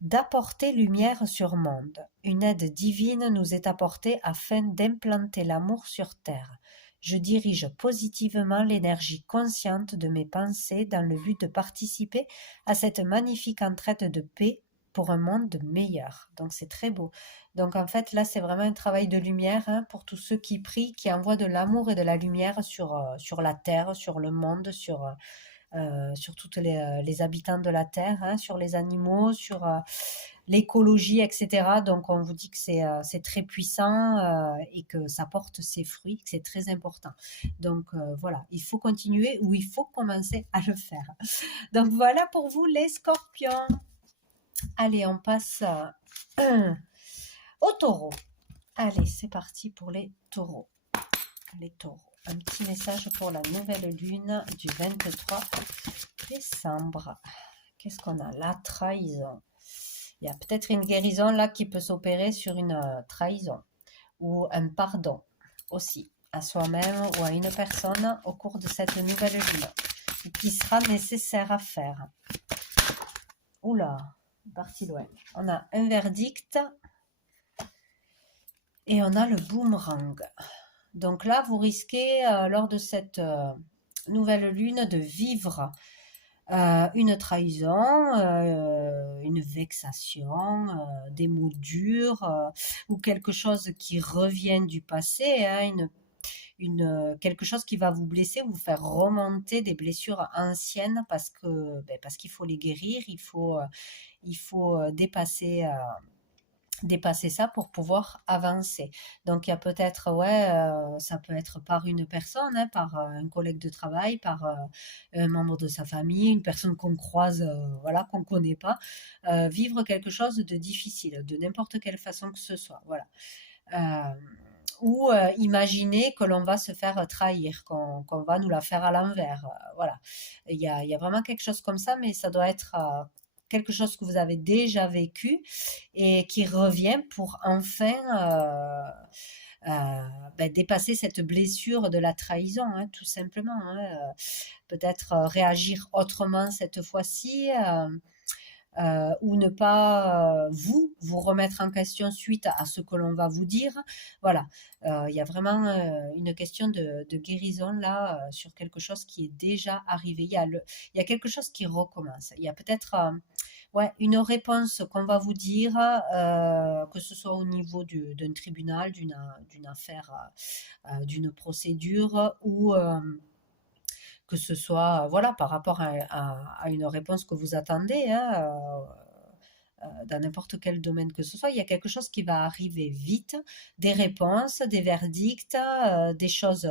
d'apporter lumière sur monde. Une aide divine nous est apportée afin d'implanter l'amour sur terre. Je dirige positivement l'énergie consciente de mes pensées dans le but de participer à cette magnifique entraide de paix pour un monde meilleur. Donc c'est très beau. Donc en fait là c'est vraiment un travail de lumière, hein, pour tous ceux qui prient, qui envoient de l'amour et de la lumière sur la terre, sur le monde, sur toutes les habitants de la Terre, hein, sur les animaux, sur l'écologie, etc. Donc on vous dit que c'est très puissant, et que ça porte ses fruits, que c'est très important. Donc voilà, il faut continuer ou il faut commencer à le faire. Donc voilà pour vous les scorpions. Allez, on passe au taureau. Allez, c'est parti pour les taureaux. Les taureaux. Un petit message pour la nouvelle lune du 23 décembre. Qu'est-ce qu'on a? La trahison. Il y a peut-être une guérison là qui peut s'opérer sur une trahison ou un pardon aussi à soi-même ou à une personne au cours de cette nouvelle lune qui sera nécessaire à faire. Oula, parti loin. On a un verdict et on a le boomerang. Donc là, vous risquez lors de cette nouvelle lune de vivre une trahison, une vexation, des mots durs, ou quelque chose qui revient du passé, hein, quelque chose qui va vous blesser, vous faire remonter des blessures anciennes parce qu'il faut les guérir, il faut dépasser ça pour pouvoir avancer. Donc il y a peut-être, ouais, ça peut être par une personne, hein, par un collègue de travail, par un membre de sa famille, une personne qu'on croise, voilà, qu'on connaît pas, vivre quelque chose de difficile, de n'importe quelle façon que ce soit, voilà. Ou imaginer que l'on va se faire trahir, qu'on va nous la faire à l'envers, voilà. Il y a vraiment quelque chose comme ça, mais ça doit être quelque chose que vous avez déjà vécu et qui revient pour enfin dépasser cette blessure de la trahison, hein, tout simplement, hein. Peut-être réagir autrement cette fois-ci, ou ne pas vous remettre en question suite à ce que l'on va vous dire. Voilà, il y a vraiment une question de guérison là sur quelque chose qui est déjà arrivé. Il y a quelque chose qui recommence. Il y a peut-être ouais, une réponse qu'on va vous dire, que ce soit au niveau d'un tribunal, d'une affaire, d'une procédure ou que ce soit voilà, par rapport à une réponse que vous attendez, hein, dans n'importe quel domaine que ce soit, il y a quelque chose qui va arriver vite, des réponses, des verdicts, des choses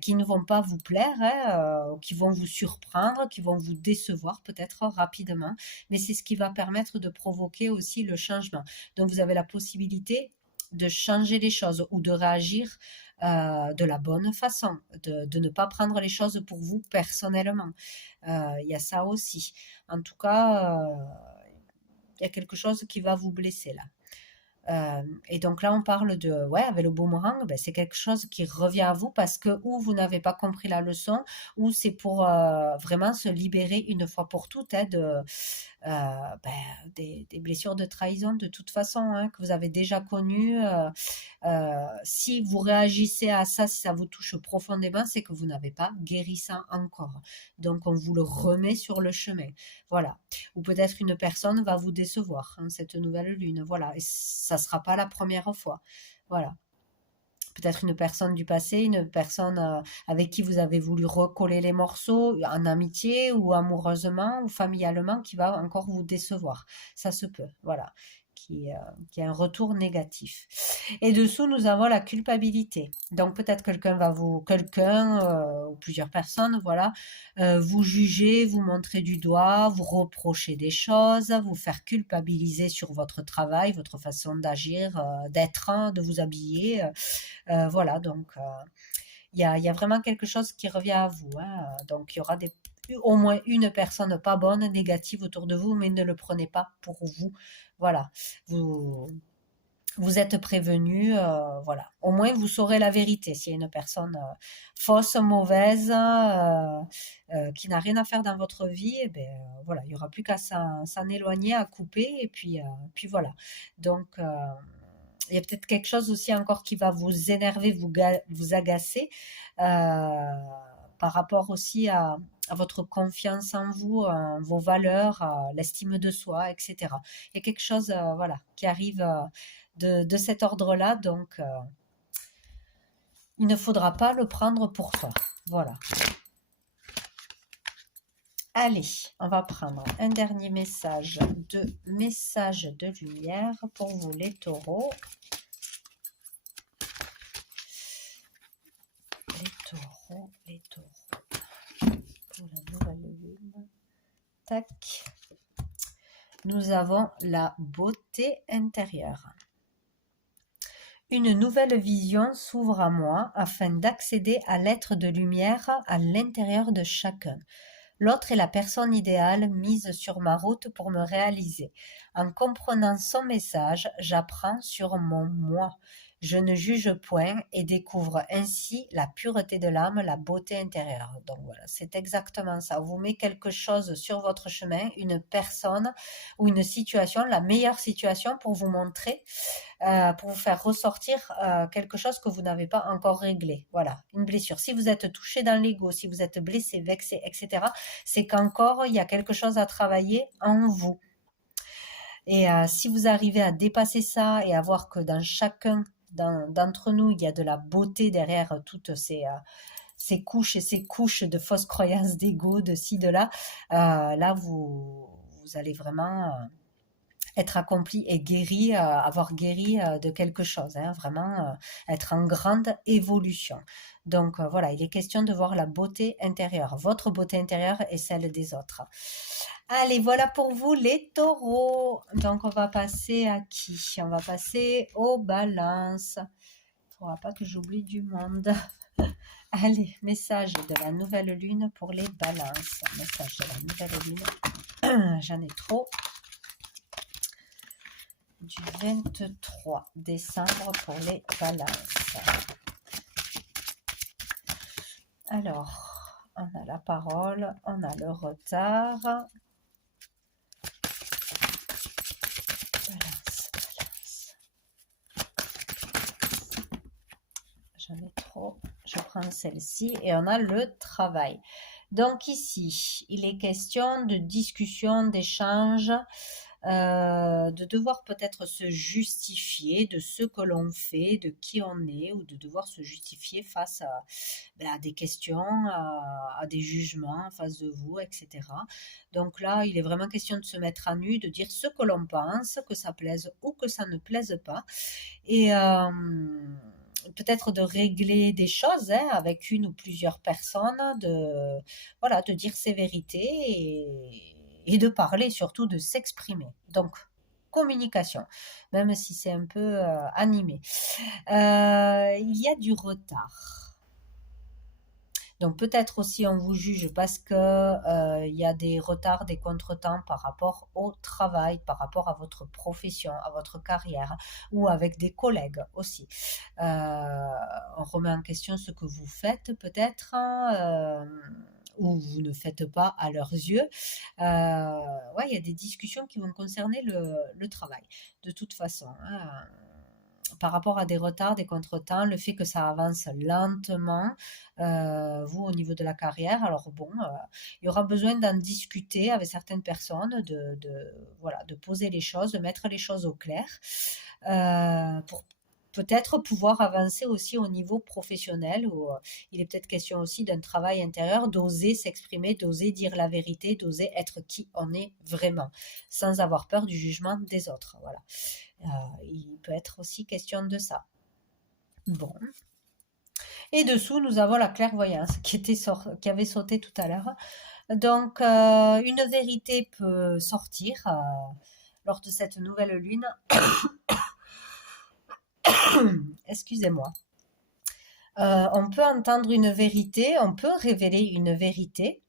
qui ne vont pas vous plaire, hein, qui vont vous surprendre, qui vont vous décevoir peut-être rapidement, mais c'est ce qui va permettre de provoquer aussi le changement. Donc vous avez la possibilité de changer les choses ou de réagir de la bonne façon, de ne pas prendre les choses pour vous personnellement. Il y a ça aussi. En tout cas, il y a quelque chose qui va vous blesser là. Et donc là, on parle de, ouais, avec le boomerang, ben, c'est quelque chose qui revient à vous parce que ou vous n'avez pas compris la leçon, ou c'est pour vraiment se libérer une fois pour toutes hein, ben, des blessures de trahison de toute façon, hein, que vous avez déjà connues. Si vous réagissez à ça, si ça vous touche profondément, c'est que vous n'avez pas guéri ça encore. Donc on vous le remet sur le chemin. Voilà. Ou peut-être une personne va vous décevoir, hein, cette nouvelle lune. Voilà. Et ça ne sera pas la première fois. Voilà. Peut-être une personne du passé, une personne avec qui vous avez voulu recoller les morceaux, en amitié ou amoureusement ou familialement, qui va encore vous décevoir. Ça se peut, voilà, qui est un retour négatif. Et dessous, nous avons la culpabilité. Donc peut-être quelqu'un ou plusieurs personnes, voilà, vous juger, vous montrer du doigt, vous reprocher des choses, vous faire culpabiliser sur votre travail, votre façon d'agir, d'être, hein, de vous habiller. Voilà, donc il y a vraiment quelque chose qui revient à vous, hein. Donc il y aura au moins une personne pas bonne, négative autour de vous, mais ne le prenez pas pour vous. Voilà, vous, vous êtes prévenu, voilà. Au moins vous saurez la vérité. S'il y a une personne fausse, mauvaise, qui n'a rien à faire dans votre vie, eh ben, voilà, il n'y aura plus qu'à s'en éloigner, à couper, et puis voilà. Donc il y a peut-être quelque chose aussi encore qui va vous énerver, vous agacer, par rapport aussi à votre confiance en vous, vos valeurs, l'estime de soi, etc. Il y a quelque chose voilà, qui arrive de cet ordre-là, donc il ne faudra pas le prendre pour soi. Voilà. Allez, on va prendre un dernier message de lumière pour vous les taureaux. Les taureaux. Pour la nouvelle lune. Tac. Nous avons la beauté intérieure. Une nouvelle vision s'ouvre à moi afin d'accéder à l'être de lumière à l'intérieur de chacun. L'autre est la personne idéale mise sur ma route pour me réaliser. En comprenant son message, j'apprends sur mon moi. Je ne juge point et découvre ainsi la pureté de l'âme, la beauté intérieure. Donc voilà, c'est exactement ça. Vous mettez quelque chose sur votre chemin, une personne ou une situation, la meilleure situation pour vous montrer, pour vous faire ressortir quelque chose que vous n'avez pas encore réglé. Voilà, une blessure. Si vous êtes touché dans l'ego, si vous êtes blessé, vexé, etc., c'est qu'encore il y a quelque chose à travailler en vous. Et si vous arrivez à dépasser ça et à voir que dans chacun d'entre nous, il y a de la beauté derrière toutes ces couches et ces couches de fausses croyances d'ego, de ci, de là, là, vous allez vraiment être accompli et guéri, avoir guéri de quelque chose, hein, vraiment être en grande évolution. Donc voilà, il est question de voir la beauté intérieure, votre beauté intérieure et celle des autres. Allez, voilà pour vous les taureaux. Donc on va passer à qui? On va passer aux balances. Il ne faudra pas que j'oublie du monde. Allez, message de la nouvelle lune pour les balances. Message de la nouvelle lune. J'en ai trop. Du 23 décembre pour les balances. Alors, on a la parole, on a le retard. celle-ci et on a le travail. Donc ici, il est question de discussion, d'échange, de devoir peut-être se justifier de ce que l'on fait, de qui on est, ou de devoir se justifier face à des questions, à des jugements en face de vous, etc. Donc là, il est vraiment question de se mettre à nu, de dire ce que l'on pense, que ça plaise ou que ça ne plaise pas. Et peut-être de régler des choses avec une ou plusieurs personnes, voilà, de dire ses vérités et de parler, surtout de s'exprimer. Donc, communication, même si c'est un peu animé. Il y a du retard. Donc peut-être aussi on vous juge parce que il y a des retards, des contretemps par rapport au travail, par rapport à votre profession, à votre carrière, ou avec des collègues aussi. On remet en question ce que vous faites peut-être, ou vous ne faites pas à leurs yeux. Ouais, il y a des discussions qui vont concerner le travail, de toute façon, hein. Par rapport à des retards, des contretemps, le fait que ça avance lentement, vous, au niveau de la carrière. Alors bon, il y aura besoin d'en discuter avec certaines personnes, voilà, de poser les choses, de mettre les choses au clair, pour peut-être pouvoir avancer aussi au niveau professionnel, où il est peut-être question aussi d'un travail intérieur, d'oser s'exprimer, d'oser dire la vérité, d'oser être qui on est vraiment, sans avoir peur du jugement des autres. Voilà. Il peut être aussi question de ça. Bon. Et dessous, nous avons la clairvoyance qui avait sauté tout à l'heure. Donc, une vérité peut sortir lors de cette nouvelle lune. Excusez-moi. On peut entendre une vérité, on peut révéler une vérité,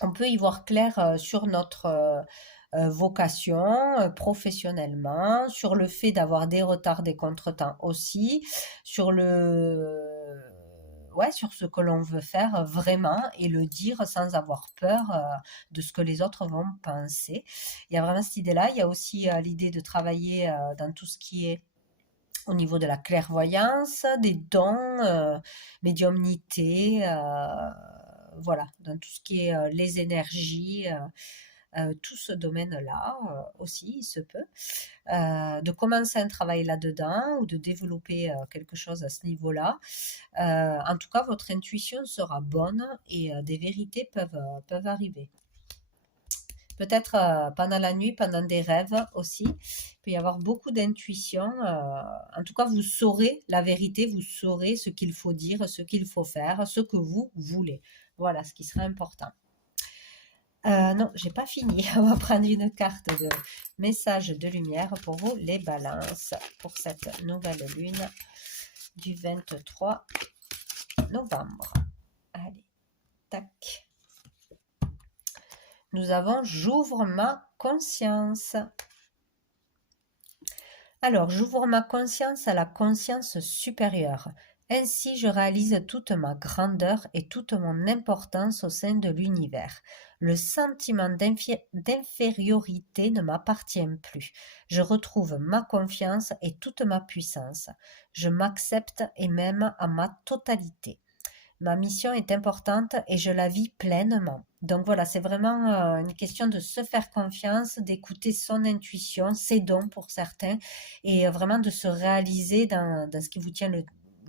on peut y voir clair sur notre vocation professionnellement, sur le fait d'avoir des retards, des contretemps aussi, sur ouais, sur ce que l'on veut faire vraiment et le dire sans avoir peur de ce que les autres vont penser. Il y a vraiment cette idée-là. Il y a aussi l'idée de travailler dans tout ce qui est au niveau de la clairvoyance, des dons, médiumnité, voilà, dans tout ce qui est les énergies, tout ce domaine-là aussi, il se peut, de commencer un travail là-dedans ou de développer quelque chose à ce niveau-là. En tout cas, votre intuition sera bonne et des vérités peuvent arriver. Peut-être pendant la nuit, pendant des rêves aussi. Il peut y avoir beaucoup d'intuition. En tout cas, vous saurez la vérité, vous saurez ce qu'il faut dire, ce qu'il faut faire, ce que vous voulez. Voilà ce qui sera important. Non, j'ai pas fini. On va prendre une carte de message de lumière pour vous, les balances, pour cette nouvelle lune du 23 novembre. Allez, tac. Nous avons « J'ouvre ma conscience ». Alors, j'ouvre ma conscience à la conscience supérieure. Ainsi, je réalise toute ma grandeur et toute mon importance au sein de l'univers. Le sentiment d'infériorité ne m'appartient plus. Je retrouve ma confiance et toute ma puissance. Je m'accepte et m'aime à ma totalité. Ma mission est importante et je la vis pleinement. Donc voilà, c'est vraiment une question de se faire confiance, d'écouter son intuition, ses dons pour certains, et vraiment de se réaliser dans ce qui vous tient le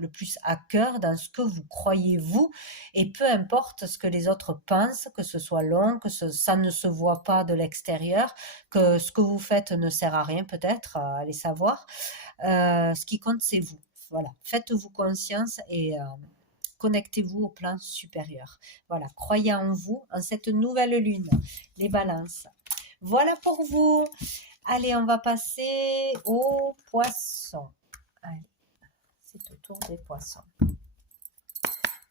plus à cœur, dans ce que vous croyez vous, et peu importe ce que les autres pensent, que ce soit long, que ça ne se voit pas de l'extérieur, que ce que vous faites ne sert à rien peut-être, allez savoir. Ce qui compte, c'est vous. Voilà, faites-vous conscience et connectez-vous au plan supérieur. Voilà, croyez en vous, en cette nouvelle lune, les balances. Voilà pour vous. Allez, on va passer aux poissons. Allez, c'est au tour des poissons.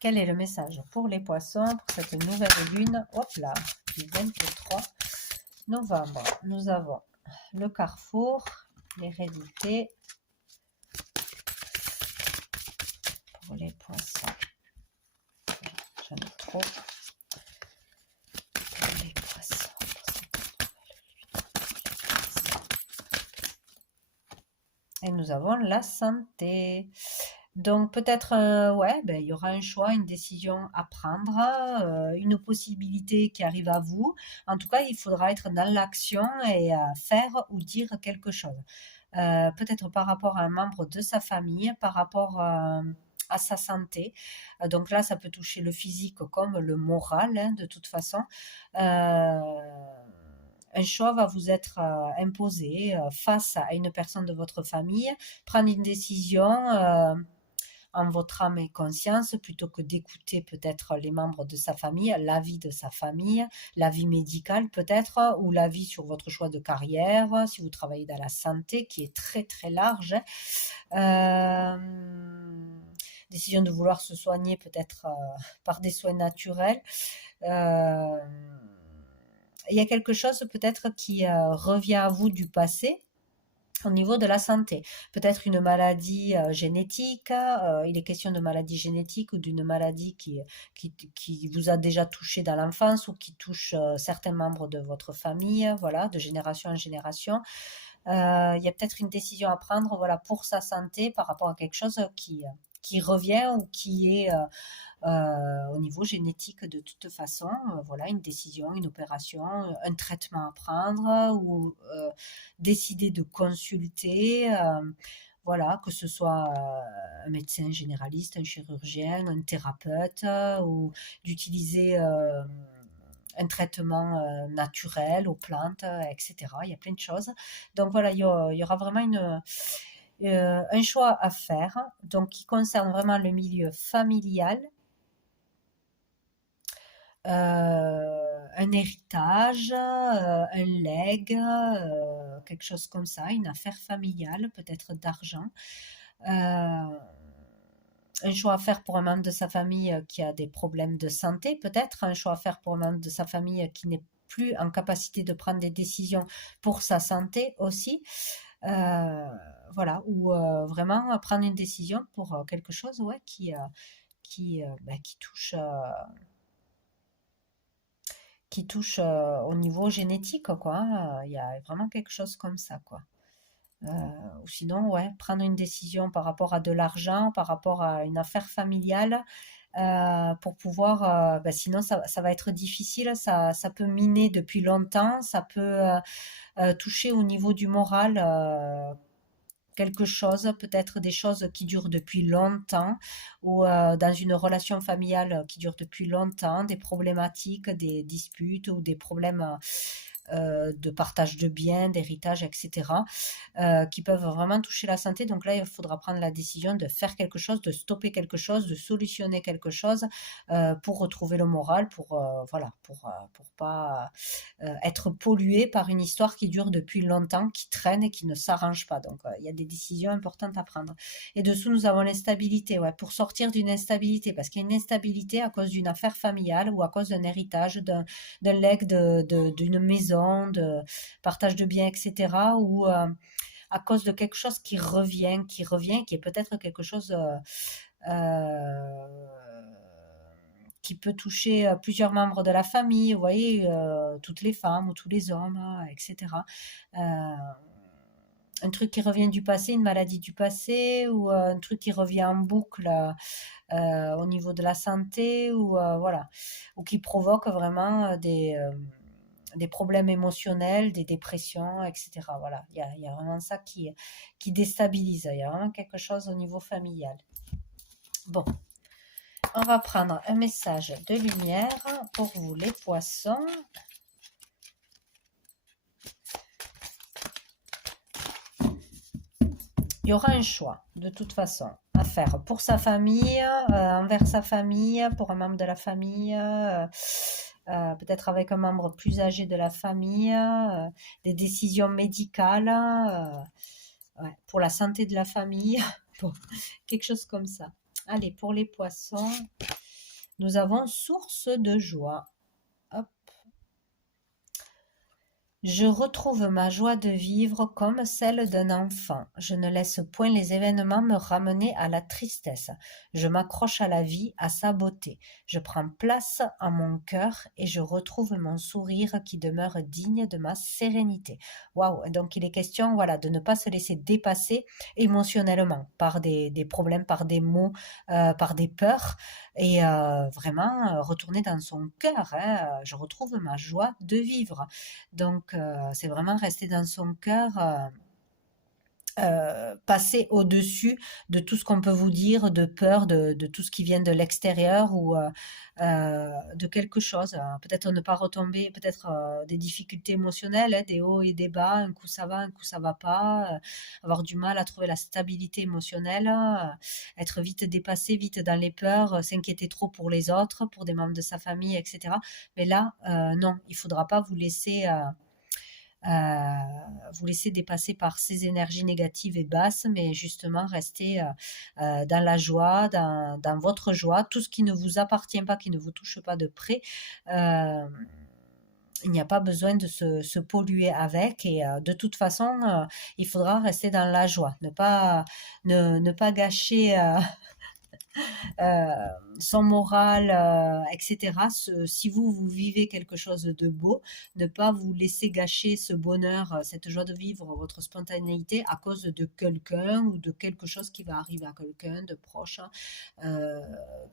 Quel est le message pour les poissons pour cette nouvelle lune, hop là, du 23 novembre? Nous avons le carrefour, l'hérédité pour les poissons. J'en ai trop. Les poissons. Et nous avons la santé. Donc peut-être, ouais, ben, il y aura un choix, une décision à prendre, une possibilité qui arrive à vous. En tout cas, il faudra être dans l'action et faire ou dire quelque chose. Peut-être par rapport à un membre de sa famille, par rapport à sa santé. Donc là, ça peut toucher le physique comme le moral, hein, de toute façon. Un choix va vous être imposé face à une personne de votre famille. Prendre une décision en votre âme et conscience plutôt que d'écouter peut-être les membres de sa famille, l'avis de sa famille, l'avis médical peut-être, ou l'avis sur votre choix de carrière, si vous travaillez dans la santé, qui est très très large. Décision de vouloir se soigner peut-être par des soins naturels. Euh, il y a quelque chose peut-être qui revient à vous du passé au niveau de la santé. Peut-être une maladie génétique, il est question de maladie génétique ou d'une maladie qui vous a déjà touché dans l'enfance ou qui touche certains membres de votre famille, voilà, de génération en génération. Il y a peut-être une décision à prendre, voilà, pour sa santé par rapport à quelque chose qui revient ou qui est au niveau génétique de toute façon. Voilà, une décision, une opération, un traitement à prendre ou décider de consulter. Voilà, que ce soit un médecin généraliste, un chirurgien, un thérapeute, ou d'utiliser un traitement naturel aux plantes, etc. Il y a plein de choses. Donc voilà, il y aura vraiment un choix à faire, donc qui concerne vraiment le milieu familial, un héritage, un legs, quelque chose comme ça, une affaire familiale, peut-être d'argent. Un choix à faire pour un membre de sa famille qui a des problèmes de santé, peut-être un choix à faire pour un membre de sa famille qui n'est plus en capacité de prendre des décisions pour sa santé aussi. Euh, voilà, ou vraiment prendre une décision pour quelque chose, ouais, qui touche au niveau génétique, quoi, hein. Il y a vraiment quelque chose comme ça, quoi. Euh, ou sinon, ouais, prendre une décision par rapport à de l'argent, par rapport à une affaire familiale, pour pouvoir, sinon ça va être difficile, ça peut miner depuis longtemps, ça peut toucher au niveau du moral. Quelque chose, peut-être des choses qui durent depuis longtemps, ou dans une relation familiale qui dure depuis longtemps, des problématiques, des disputes ou des problèmes de partage de biens, d'héritage, etc., qui peuvent vraiment toucher la santé. Donc là, il faudra prendre la décision de faire quelque chose, de stopper quelque chose, de solutionner quelque chose pour retrouver le moral, voilà, pour pas être pollué par une histoire qui dure depuis longtemps, qui traîne et qui ne s'arrange pas. Donc il y a des décisions importantes à prendre. Et dessous, nous avons l'instabilité, ouais, pour sortir d'une instabilité, parce qu'il y a une instabilité à cause d'une affaire familiale ou à cause d'un héritage, d'un legs d'une maison, de partage de biens, etc., ou à cause de quelque chose qui est peut-être quelque chose euh, qui peut toucher plusieurs membres de la famille, vous voyez, toutes les femmes ou tous les hommes, etc. Euh, un truc qui revient du passé, une maladie du passé, ou un truc qui revient en boucle au niveau de la santé, ou voilà, ou qui provoque vraiment des problèmes émotionnels, des dépressions, etc. Voilà, il y a vraiment ça qui déstabilise. Il y a vraiment quelque chose au niveau familial. Bon, on va prendre un message de lumière pour vous, les poissons. Il y aura un choix, de toute façon, à faire pour sa famille, envers sa famille, pour un membre de la famille, peut-être avec un membre plus âgé de la famille, des décisions médicales, ouais, pour la santé de la famille, bon, quelque chose comme ça. Allez, pour les poissons, nous avons source de joie. Hop. Je retrouve ma joie de vivre comme celle d'un enfant. Je ne laisse point les événements me ramener à la tristesse. Je m'accroche à la vie, à sa beauté. Je prends place en mon cœur et je retrouve mon sourire qui demeure digne de ma sérénité. Waouh! Donc il est question, voilà, de ne pas se laisser dépasser émotionnellement par des problèmes, par des mots, par des peurs et vraiment retourner dans son cœur, hein. Je retrouve ma joie de vivre. Donc, c'est vraiment rester dans son cœur, passer au-dessus de tout ce qu'on peut vous dire, de peur, de tout ce qui vient de l'extérieur ou de quelque chose. Peut-être ne pas retomber, peut-être des difficultés émotionnelles, hein, des hauts et des bas, un coup ça va, un coup ça va pas, avoir du mal à trouver la stabilité émotionnelle, être vite dépassé, vite dans les peurs, s'inquiéter trop pour les autres, pour des membres de sa famille, etc. Mais là, non, il faudra pas vous laisser dépasser par ces énergies négatives et basses, mais justement rester dans la joie, dans votre joie, tout ce qui ne vous appartient pas, qui ne vous touche pas de près. euh, il n'y a pas besoin de se polluer avec et de toute façon, il faudra rester dans la joie, ne pas gâcher euh, son moral, etc. Si vous vivez quelque chose de beau, ne pas vous laisser gâcher ce bonheur, cette joie de vivre, votre spontanéité à cause de quelqu'un ou de quelque chose qui va arriver à quelqu'un de proche, euh,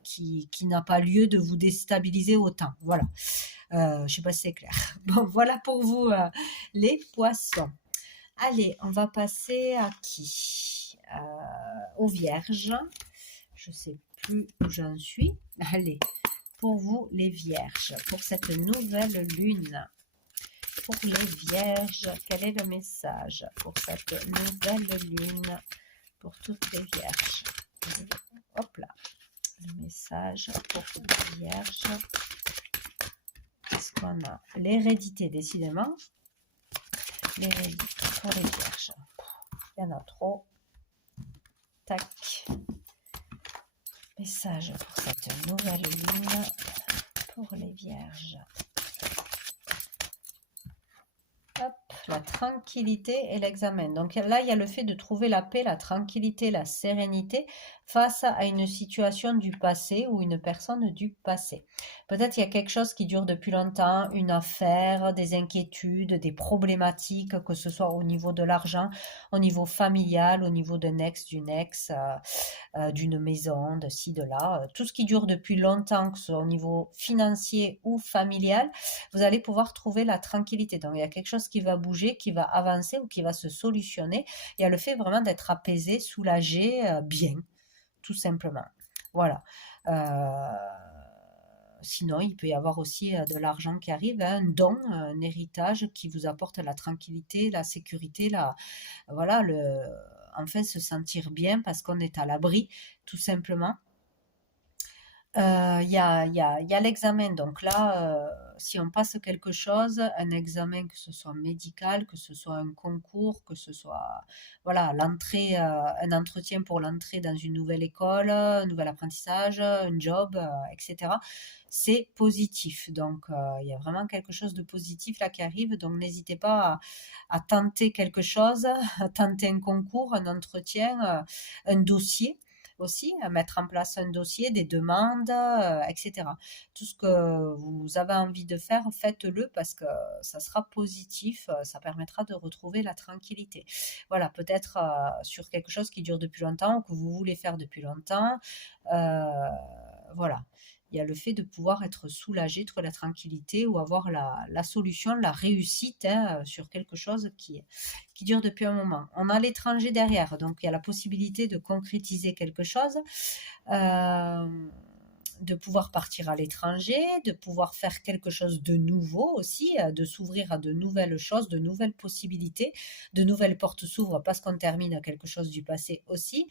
qui n'a pas lieu de vous déstabiliser autant. Voilà. Je ne sais pas si c'est clair. Bon, voilà pour vous, les poissons. Allez, on va passer à qui? Aux vierges. Je ne sais plus où j'en suis. Allez, pour vous les vierges, pour cette nouvelle lune, pour les vierges, quel est le message pour cette nouvelle lune, pour toutes les vierges? Hop là, le message pour les vierges. Qu'est-ce qu'on a? L'hérédité, décidément. L'hérédité pour les vierges. Il y en a trop. Tac. Message pour cette nouvelle lune pour les vierges. Hop, la tranquillité et l'examen. Donc là, il y a le fait de trouver la paix, la tranquillité, la sérénité face à une situation du passé ou une personne du passé. Peut-être il y a quelque chose qui dure depuis longtemps, une affaire, des inquiétudes, des problématiques, que ce soit au niveau de l'argent, au niveau familial, au niveau d'un ex, d'une ex, d'une maison, de ci, de là. Tout ce qui dure depuis longtemps, que ce soit au niveau financier ou familial, vous allez pouvoir trouver la tranquillité. Donc il y a quelque chose qui va bouger, qui va avancer ou qui va se solutionner. Il y a le fait vraiment d'être apaisé, soulagé, bien, tout simplement. Voilà. Sinon, il peut y avoir aussi de l'argent qui arrive, hein, un don, un héritage qui vous apporte la tranquillité, la sécurité, voilà, enfin se sentir bien parce qu'on est à l'abri, tout simplement. Il y a l'examen. Donc là, si on passe quelque chose, un examen, que ce soit médical, que ce soit un concours, que ce soit voilà, l'entrée, un entretien pour l'entrée dans une nouvelle école, un nouvel apprentissage, un job, etc. C'est positif. Donc, il y a vraiment quelque chose de positif là qui arrive. Donc, n'hésitez pas à tenter quelque chose, à tenter un concours, un entretien, un dossier aussi, mettre en place un dossier, des demandes, etc. Tout ce que vous avez envie de faire, faites-le parce que ça sera positif, ça permettra de retrouver la tranquillité. Voilà, peut-être sur quelque chose qui dure depuis longtemps ou que vous voulez faire depuis longtemps. Voilà. Il y a le fait de pouvoir être soulagé, trouver la tranquillité ou avoir la solution, la réussite, hein, sur quelque chose qui dure depuis un moment. On a l'étranger derrière, donc il y a la possibilité de concrétiser quelque chose, euh, de pouvoir partir à l'étranger, de pouvoir faire quelque chose de nouveau aussi, de s'ouvrir à de nouvelles choses, de nouvelles possibilités, de nouvelles portes s'ouvrent parce qu'on termine quelque chose du passé aussi.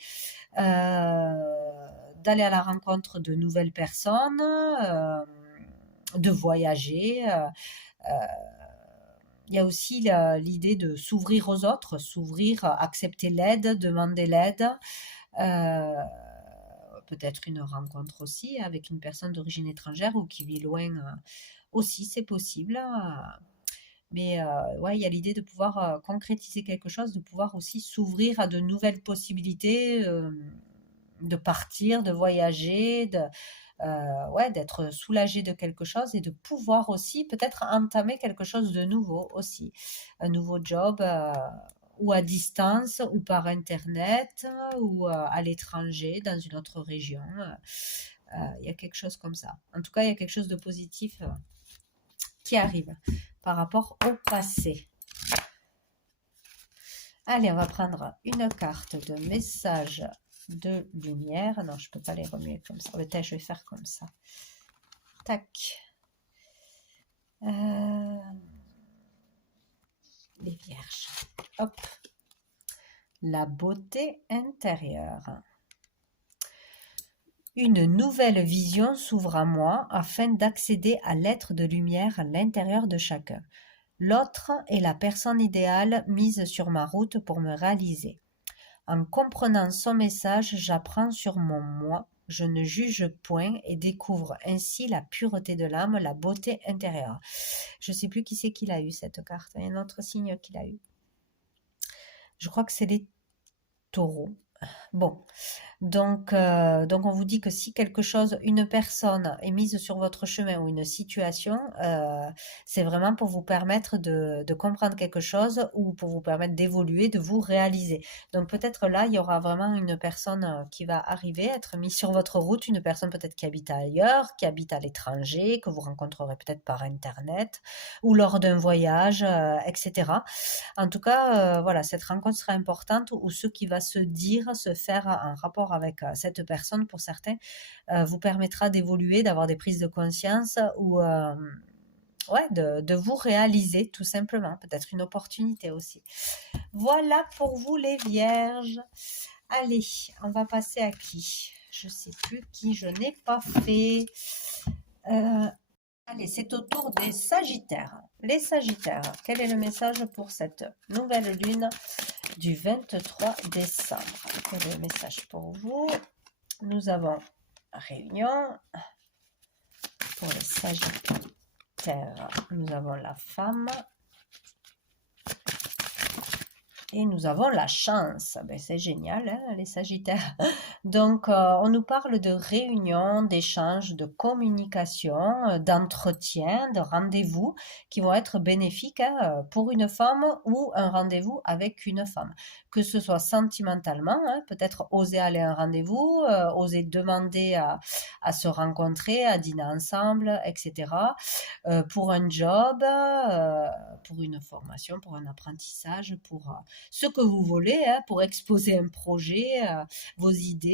D'aller à la rencontre de nouvelles personnes, de voyager. Il y a aussi l'idée de s'ouvrir aux autres, s'ouvrir, accepter l'aide, demander l'aide. Euh, Peut-être une rencontre aussi avec une personne d'origine étrangère ou qui vit loin aussi, c'est possible. Mais ouais, il y a l'idée de pouvoir concrétiser quelque chose, de pouvoir aussi s'ouvrir à de nouvelles possibilités, de partir, de voyager, ouais, d'être soulagé de quelque chose et de pouvoir aussi peut-être entamer quelque chose de nouveau aussi. Un nouveau job ou à distance ou par internet ou à l'étranger, dans une autre région. Il y a quelque chose comme ça. En tout cas, il y a quelque chose de positif qui arrive par rapport au passé. Allez, on va prendre une carte de message de lumière. Non, je ne peux pas les remuer comme ça. Peut-être je vais faire comme ça. Tac. Les vierges. Hop. La beauté intérieure. Une nouvelle vision s'ouvre à moi afin d'accéder à l'être de lumière à l'intérieur de chacun. L'autre est la personne idéale mise sur ma route pour me réaliser. En comprenant son message, j'apprends sur mon moi, je ne juge point et découvre ainsi la pureté de l'âme, la beauté intérieure. Je ne sais plus qui c'est qui l'a eu cette carte, il y a un autre signe qui l'a eu. Je crois que c'est les taureaux. Bon, donc on vous dit que si quelque chose, une personne est mise sur votre chemin ou une situation, c'est vraiment pour vous permettre de comprendre quelque chose ou pour vous permettre d'évoluer, de vous réaliser. Donc peut-être là, il y aura vraiment une personne qui va arriver, être mise sur votre route, une personne peut-être qui habite ailleurs, qui habite à l'étranger, que vous rencontrerez peut-être par Internet ou lors d'un voyage, etc. En tout cas, voilà, cette rencontre sera importante ou ce qui va se dire, se faire en rapport avec cette personne, pour certains, vous permettra d'évoluer, d'avoir des prises de conscience ou ouais, de vous réaliser tout simplement, peut-être une opportunité aussi. Voilà pour vous les vierges. Allez, on va passer à qui? Je ne sais plus qui je n'ai pas fait. Allez, c'est au tour des Sagittaires. Les Sagittaires, quel est le message pour cette nouvelle lune du 23 décembre? Quel est le message pour vous? Nous avons Réunion. Pour les Sagittaires, nous avons la femme. Et nous avons la chance. Ben, c'est génial, hein, les Sagittaires. Donc, on nous parle de réunions, d'échanges, de communication, d'entretien, de rendez-vous qui vont être bénéfiques pour une femme ou un rendez-vous avec une femme. Que ce soit sentimentalement, hein, peut-être oser aller à un rendez-vous, oser demander à se rencontrer, à dîner ensemble, etc. Pour un job, pour une formation, pour un apprentissage, pour ce que vous voulez, hein, pour exposer un projet, vos idées,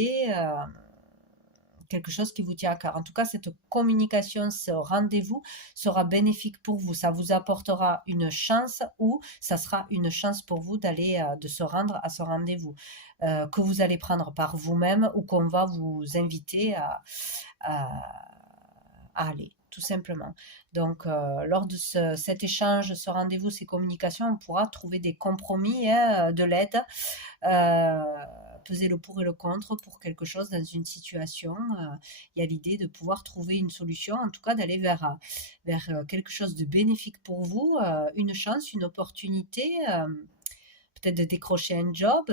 quelque chose qui vous tient à cœur. En tout cas, cette communication, ce rendez-vous sera bénéfique pour vous. Ça vous apportera une chance ou ça sera une chance pour vous d'aller, de se rendre à ce rendez-vous que vous allez prendre par vous-même ou qu'on va vous inviter à aller, tout simplement. Donc, lors de cet échange, ce rendez-vous, ces communications, on pourra trouver des compromis, hein, de l'aide, peser le pour et le contre pour quelque chose dans une situation. Il y a l'idée de pouvoir trouver une solution, en tout cas d'aller vers quelque chose de bénéfique pour vous, une chance, une opportunité. Peut-être de décrocher un job,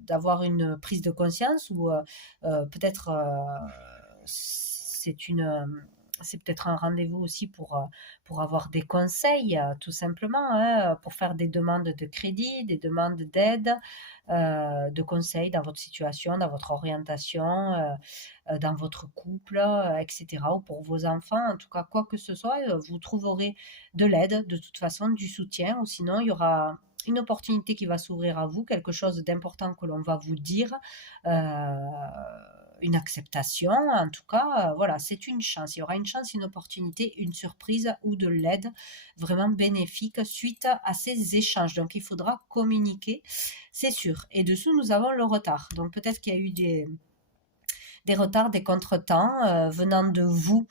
d'avoir une prise de conscience ou peut-être c'est peut-être un rendez-vous aussi pour avoir des conseils, tout simplement, hein, pour faire des demandes de crédit, des demandes d'aide, de conseils dans votre situation, dans votre orientation, dans votre couple, etc. Ou pour vos enfants, en tout cas, quoi que ce soit, vous trouverez de l'aide, de toute façon, du soutien, ou sinon, il y aura une opportunité qui va s'ouvrir à vous, quelque chose d'important que l'on va vous dire, une acceptation, en tout cas, voilà, c'est une chance. Il y aura une chance, une opportunité, une surprise ou de l'aide vraiment bénéfique suite à ces échanges. Donc, il faudra communiquer, c'est sûr. Et dessous, nous avons le retard. Donc, peut-être qu'il y a eu des retards, des contretemps venant de vous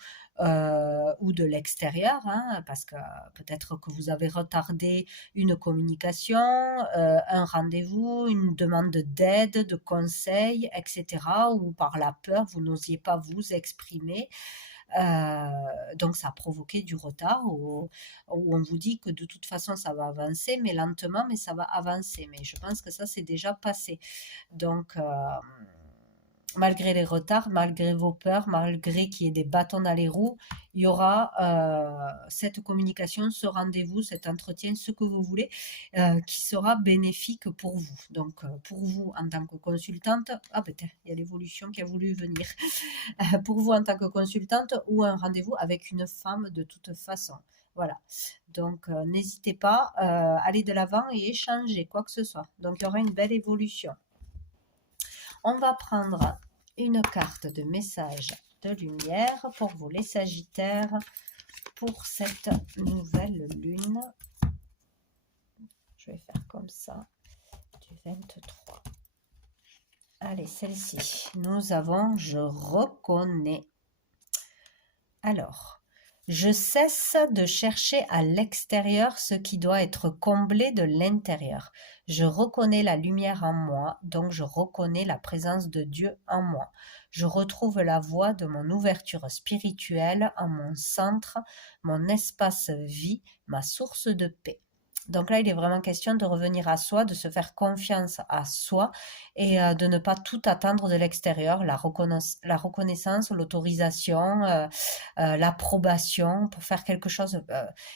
ou de l'extérieur, hein, parce que peut-être que vous avez retardé une communication, un rendez-vous, une demande d'aide, de conseils, etc., ou par la peur, vous n'osiez pas vous exprimer. Donc ça a provoqué du retard où on vous dit que de toute façon ça va avancer, mais lentement, mais ça va avancer. Mais je pense que ça c'est déjà passé. Donc malgré les retards, malgré vos peurs, malgré qu'il y ait des bâtons dans les roues, il y aura cette communication, ce rendez-vous, cet entretien, ce que vous voulez, qui sera bénéfique pour vous. Donc, pour vous en tant que consultante, ah peut-être, il y a l'évolution qui a voulu venir. Pour vous en tant que consultante ou un rendez-vous avec une femme de toute façon. Voilà. Donc, n'hésitez pas, allez de l'avant et échangez quoi que ce soit. Donc, il y aura une belle évolution. On va prendre une carte de message de lumière pour vous les Sagittaires pour cette nouvelle lune. Je vais faire comme ça, du 23. Allez, celle-ci, nous avons « Je reconnais ». Alors, je cesse de chercher à l'extérieur ce qui doit être comblé de l'intérieur. Je reconnais la lumière en moi, donc je reconnais la présence de Dieu en moi. Je retrouve la voie de mon ouverture spirituelle en mon centre, mon espace vie, ma source de paix. Donc là, il est vraiment question de revenir à soi, de se faire confiance à soi et de ne pas tout attendre de l'extérieur, la reconnaissance, l'autorisation, l'approbation pour faire quelque chose.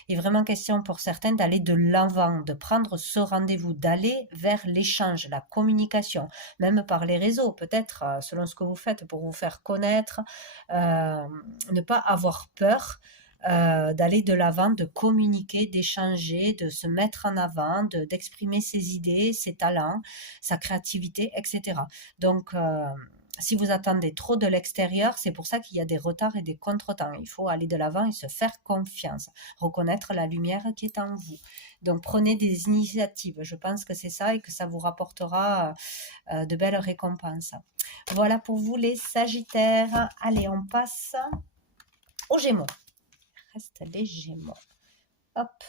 Il est vraiment question pour certains d'aller de l'avant, de prendre ce rendez-vous, d'aller vers l'échange, la communication, même par les réseaux, peut-être selon ce que vous faites pour vous faire connaître, ne pas avoir peur. D'aller de l'avant, de communiquer, d'échanger, de se mettre en avant, d'exprimer ses idées, ses talents, sa créativité, etc. Donc, si vous attendez trop de l'extérieur, c'est pour ça qu'il y a des retards et des contretemps. Il faut aller de l'avant et se faire confiance, reconnaître la lumière qui est en vous. Donc, prenez des initiatives. Je pense que c'est ça et que ça vous rapportera de belles récompenses. Voilà pour vous les Sagittaires. Allez, on passe aux Gémeaux. Reste les Gémeaux. Hop.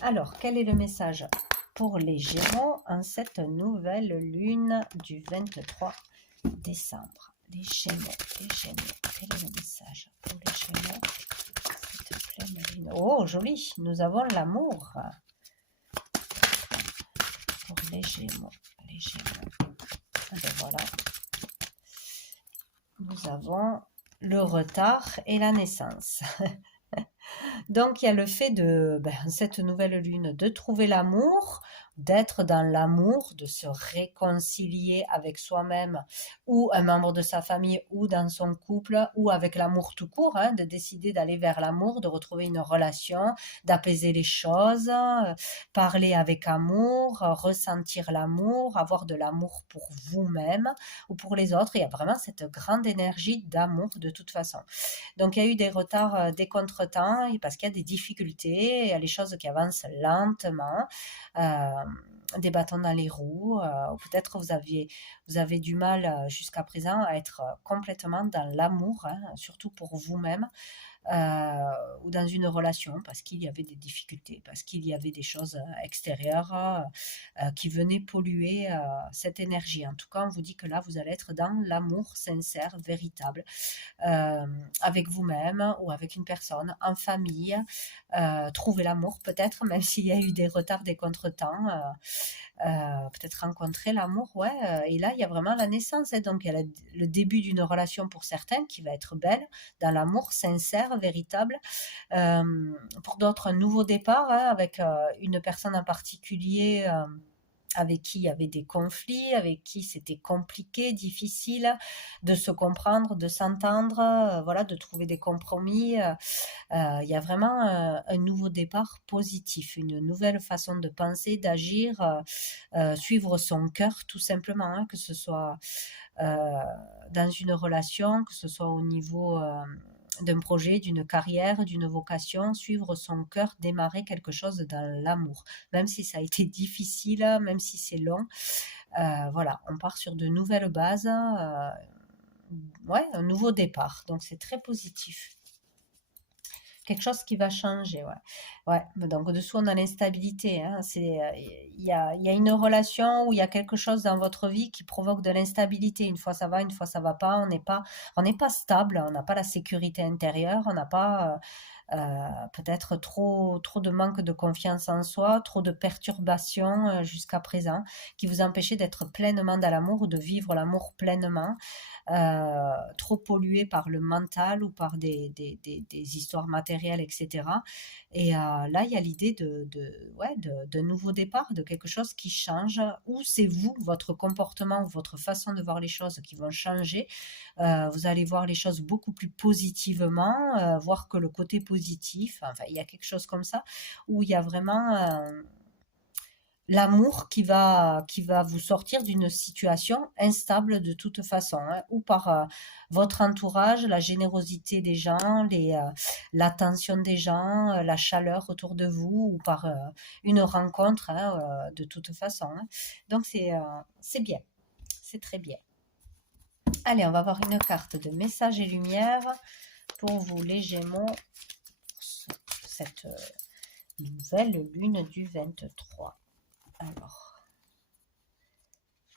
Alors, quel est le message pour les Gémeaux en cette nouvelle lune du 23 décembre? Les Gémeaux, les Gémeaux. Quel est le message pour les Gémeaux cette pleine lune? Oh, joli. Nous avons l'amour. Pour les Gémeaux, les Gémeaux. Et bien voilà. Nous avons le retard et la naissance. Donc, il y a le fait de, cette nouvelle lune, de trouver l'amour, d'être dans l'amour, de se réconcilier avec soi-même ou un membre de sa famille ou dans son couple ou avec l'amour tout court, de décider d'aller vers l'amour, de retrouver une relation, d'apaiser les choses, parler avec amour, ressentir l'amour, avoir de l'amour pour vous-même ou pour les autres. Il y a vraiment cette grande énergie d'amour de toute façon. Donc, il y a eu des retards, des contretemps, parce qu'il y a des difficultés, il y a les choses qui avancent lentement, des bâtons dans les roues, ou peut-être vous avez du mal jusqu'à présent à être complètement dans l'amour, surtout pour vous-même, ou dans une relation parce qu'il y avait des difficultés, parce qu'il y avait des choses extérieures qui venaient polluer cette énergie. En tout cas, on vous dit que là, vous allez être dans l'amour sincère, véritable, avec vous-même ou avec une personne, en famille, trouver l'amour peut-être, même s'il y a eu des retards, des contretemps, peut-être rencontrer l'amour, ouais. Et là, il y a vraiment la naissance, donc il y a le début d'une relation pour certains qui va être belle, dans l'amour sincère, véritable. Pour d'autres, un nouveau départ, avec une personne en particulier avec qui il y avait des conflits, avec qui c'était compliqué, difficile de se comprendre, de s'entendre, voilà, de trouver des compromis. Il y a vraiment un nouveau départ positif, une nouvelle façon de penser, d'agir, suivre son cœur tout simplement, que ce soit dans une relation, que ce soit au niveau d'un projet, d'une carrière, d'une vocation, suivre son cœur, démarrer quelque chose dans l'amour. Même si ça a été difficile, même si c'est long, voilà, on part sur de nouvelles bases, ouais, un nouveau départ. Donc c'est très positif. quelque chose qui va changer, ouais. Ouais, donc dessous on a l'instabilité, hein. Il y a une relation où il y a quelque chose dans votre vie qui provoque de l'instabilité. Une fois ça va, une fois ça va pas. On n'est pas stable, on n'a pas la sécurité intérieure, on n'a pas peut-être trop de manque de confiance en soi, trop de perturbations jusqu'à présent qui vous empêchaient d'être pleinement dans l'amour ou de vivre l'amour pleinement, trop pollué par le mental ou par des histoires matérielles, etc. Et là, il y a l'idée ouais, de nouveau départ, de quelque chose qui change, où c'est vous, votre comportement ou votre façon de voir les choses qui vont changer. Vous allez voir les choses beaucoup plus positivement, voir que le côté positif, enfin, il y a quelque chose comme ça, où il y a vraiment l'amour qui va vous sortir d'une situation instable de toute façon, hein, ou par votre entourage, la générosité des gens, l'attention des gens, la chaleur autour de vous, ou par une rencontre, hein, de toute façon, hein. Donc c'est bien, c'est très bien. Allez, on va voir une carte de message et lumière pour vous les Gémeaux, pour cette nouvelle lune du 23. Alors,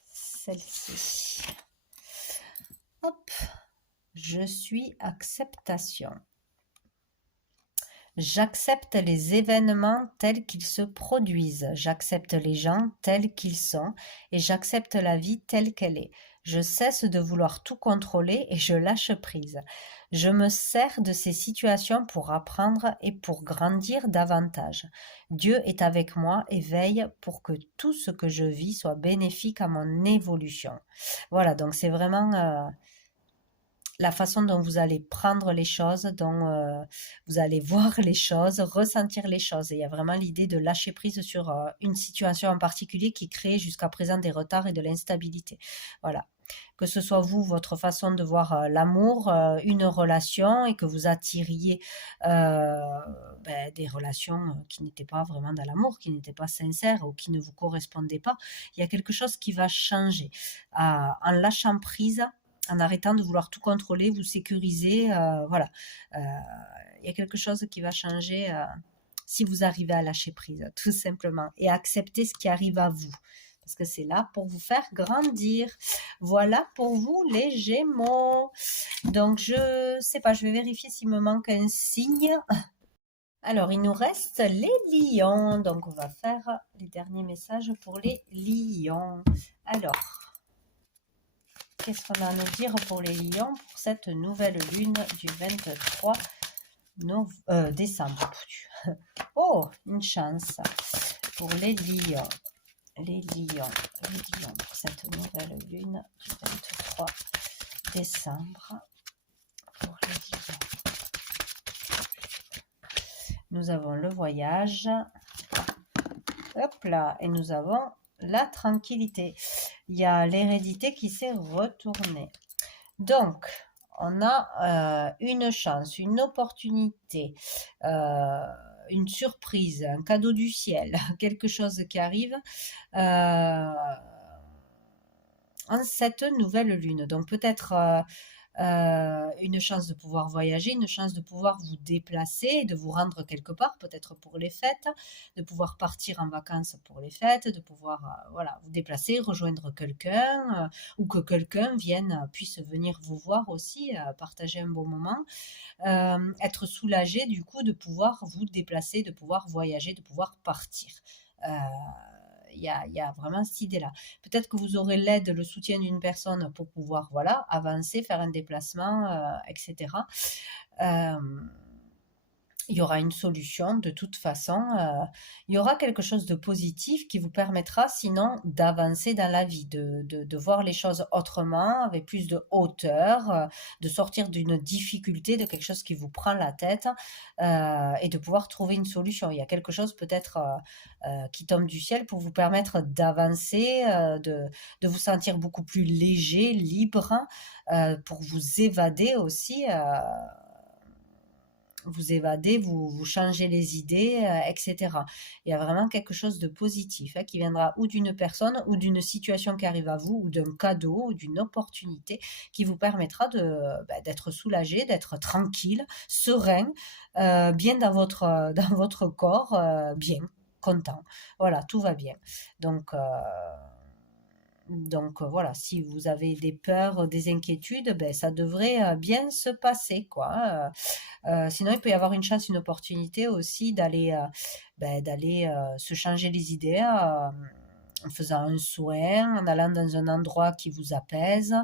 celle-ci. Hop, je suis acceptation. J'accepte les événements tels qu'ils se produisent, j'accepte les gens tels qu'ils sont et j'accepte la vie telle qu'elle est. Je cesse de vouloir tout contrôler et je lâche prise. Je me sers de ces situations pour apprendre et pour grandir davantage. Dieu est avec moi et veille pour que tout ce que je vis soit bénéfique à mon évolution. Voilà, donc c'est vraiment la façon dont vous allez prendre les choses, dont vous allez voir les choses, ressentir les choses. Et il y a vraiment l'idée de lâcher prise sur une situation en particulier qui crée jusqu'à présent des retards et de l'instabilité. Voilà. Que ce soit vous, votre façon de voir l'amour, une relation, et que vous attiriez des relations qui n'étaient pas vraiment dans l'amour, qui n'étaient pas sincères ou qui ne vous correspondaient pas, il y a quelque chose qui va changer. En lâchant prise, en arrêtant de vouloir tout contrôler, vous sécuriser, voilà. Il y a quelque chose qui va changer si vous arrivez à lâcher prise, tout simplement, et à accepter ce qui arrive à vous, parce que c'est là pour vous faire grandir. Voilà pour vous les Gémeaux. Donc je sais pas, je vais vérifier s'il me manque un signe. Alors il nous reste les lions, donc on va faire les derniers messages pour les lions. Alors, qu'est-ce qu'on a à nous dire pour les lions pour cette nouvelle lune du 23 décembre? Oh, une chance pour les lions. Les lions pour cette nouvelle lune du 23 décembre. Pour les lions. Nous avons le voyage. Hop là, et nous avons la tranquillité. Il y a l'hérédité qui s'est retournée. Donc, on a une chance, une opportunité, une surprise, un cadeau du ciel, quelque chose qui arrive en cette nouvelle lune. Donc, peut-être une chance de pouvoir voyager, une chance de pouvoir vous déplacer, de vous rendre quelque part, peut-être pour les fêtes, de pouvoir partir en vacances pour les fêtes, de pouvoir voilà, vous déplacer, rejoindre quelqu'un, ou que quelqu'un puisse venir vous voir aussi, partager un bon moment, être soulagé du coup de pouvoir vous déplacer, de pouvoir voyager, de pouvoir partir. Il y a vraiment cette idée-là. Peut-être que vous aurez l'aide, le soutien d'une personne pour pouvoir voilà, avancer, faire un déplacement, etc. Il y aura une solution de toute façon. Il y aura quelque chose de positif qui vous permettra sinon d'avancer dans la vie, de voir les choses autrement, avec plus de hauteur, de sortir d'une difficulté, de quelque chose qui vous prend la tête, et de pouvoir trouver une solution. Il y a quelque chose peut-être qui tombe du ciel pour vous permettre d'avancer, de vous sentir beaucoup plus léger, libre, pour vous évader aussi. vous évadez, vous changez les idées, etc. Il y a vraiment quelque chose de positif qui viendra ou d'une personne ou d'une situation qui arrive à vous ou d'un cadeau ou d'une opportunité qui vous permettra d'être soulagé, d'être tranquille, serein, bien dans votre corps, bien, content. Voilà, tout va bien. Donc, voilà, si vous avez des peurs, des inquiétudes, ben, ça devrait bien se passer, quoi. Sinon, il peut y avoir une chance, une opportunité aussi d'aller se changer les idées en faisant un soin, en allant dans un endroit qui vous apaise,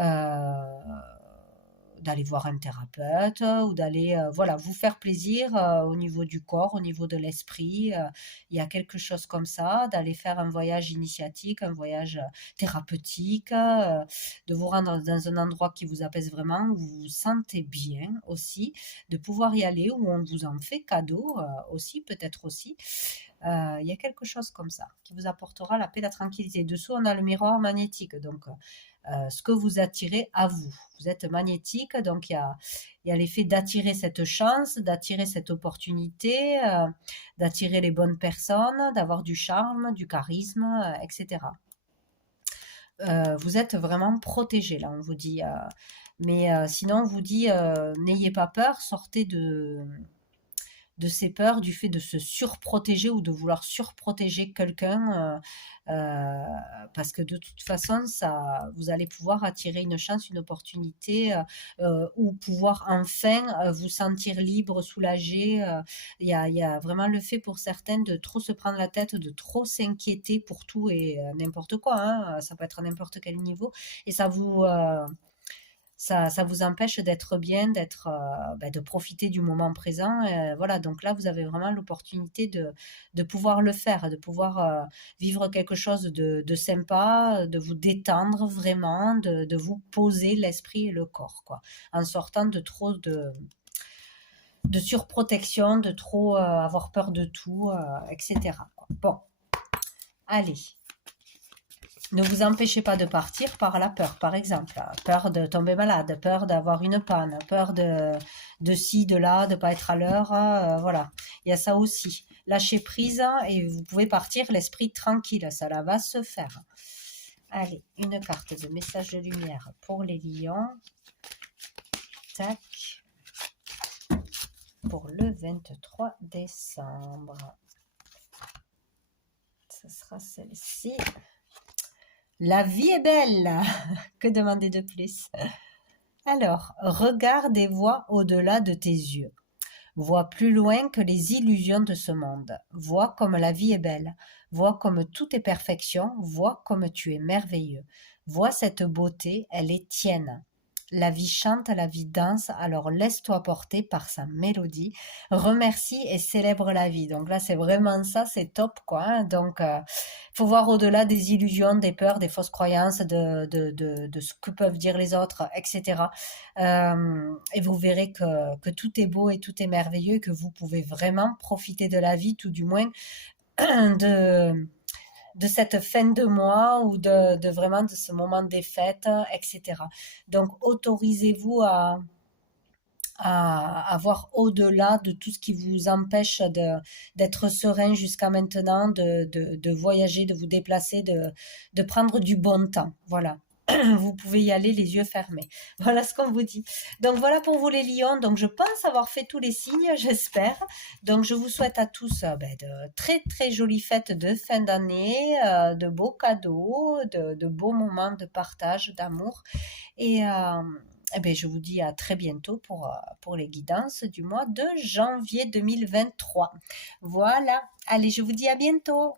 euh, d'aller voir un thérapeute ou d'aller voilà, vous faire plaisir au niveau du corps, au niveau de l'esprit. Il y a quelque chose comme ça, d'aller faire un voyage initiatique, un voyage thérapeutique, de vous rendre dans un endroit qui vous apaise vraiment, où vous vous sentez bien aussi, de pouvoir y aller, où on vous en fait cadeau aussi, peut-être aussi. Il y a quelque chose comme ça qui vous apportera la paix, la tranquillité. Dessous, on a le miroir magnétique, donc ce que vous attirez à vous. Vous êtes magnétique, donc il y a l'effet d'attirer cette chance, d'attirer cette opportunité, d'attirer les bonnes personnes, d'avoir du charme, du charisme, etc. Vous êtes vraiment protégé, là, on vous dit. Mais sinon, on vous dit, n'ayez pas peur, sortez de ces peurs, du fait de se surprotéger ou de vouloir surprotéger quelqu'un, parce que de toute façon, ça, vous allez pouvoir attirer une chance, une opportunité, ou pouvoir enfin vous sentir libre, soulagé. Il y a vraiment le fait pour certaines de trop se prendre la tête, de trop s'inquiéter pour tout et n'importe quoi, hein, ça peut être à n'importe quel niveau, et ça vous empêche d'être bien, de profiter du moment présent. Voilà, donc là, vous avez vraiment l'opportunité de pouvoir le faire, de pouvoir vivre quelque chose de sympa, de vous détendre vraiment, de vous poser l'esprit et le corps, quoi, en sortant de trop de surprotection, de trop avoir peur de tout, etc., quoi. Bon, allez. Ne vous empêchez pas de partir par la peur, par exemple. Peur de tomber malade, peur d'avoir une panne, peur de ci, de là, de pas être à l'heure. Voilà, il y a ça aussi. Lâchez prise et vous pouvez partir l'esprit tranquille. Ça là va se faire. Allez, une carte de message de lumière pour les lions. Tac. Pour le 23 décembre. Ce sera celle-ci. La vie est belle. Que demander de plus? Alors, regarde et vois au-delà de tes yeux. Vois plus loin que les illusions de ce monde. Vois comme la vie est belle. Vois comme tout est perfection. Vois comme tu es merveilleux. Vois cette beauté, elle est tienne. La vie chante, la vie danse, alors laisse-toi porter par sa mélodie. Remercie et célèbre la vie. Donc là, c'est vraiment ça, c'est top, quoi, hein. Donc, faut voir au-delà des illusions, des peurs, des fausses croyances, de ce que peuvent dire les autres, etc. Et vous verrez que tout est beau et tout est merveilleux, que vous pouvez vraiment profiter de la vie, tout du moins de, de cette fin de mois ou de vraiment de ce moment des fêtes, etc. Donc, autorisez-vous à voir au-delà de tout ce qui vous empêche d'être serein jusqu'à maintenant, de voyager, de vous déplacer, de prendre du bon temps. Voilà. Vous pouvez y aller les yeux fermés. Voilà ce qu'on vous dit. Donc voilà pour vous les lions. Donc je pense avoir fait tous les signes, j'espère. Donc je vous souhaite à tous de très très jolies fêtes de fin d'année, de beaux cadeaux, de beaux moments de partage, d'amour. Et je vous dis à très bientôt pour les guidances du mois de janvier 2023. Voilà. Allez, je vous dis à bientôt.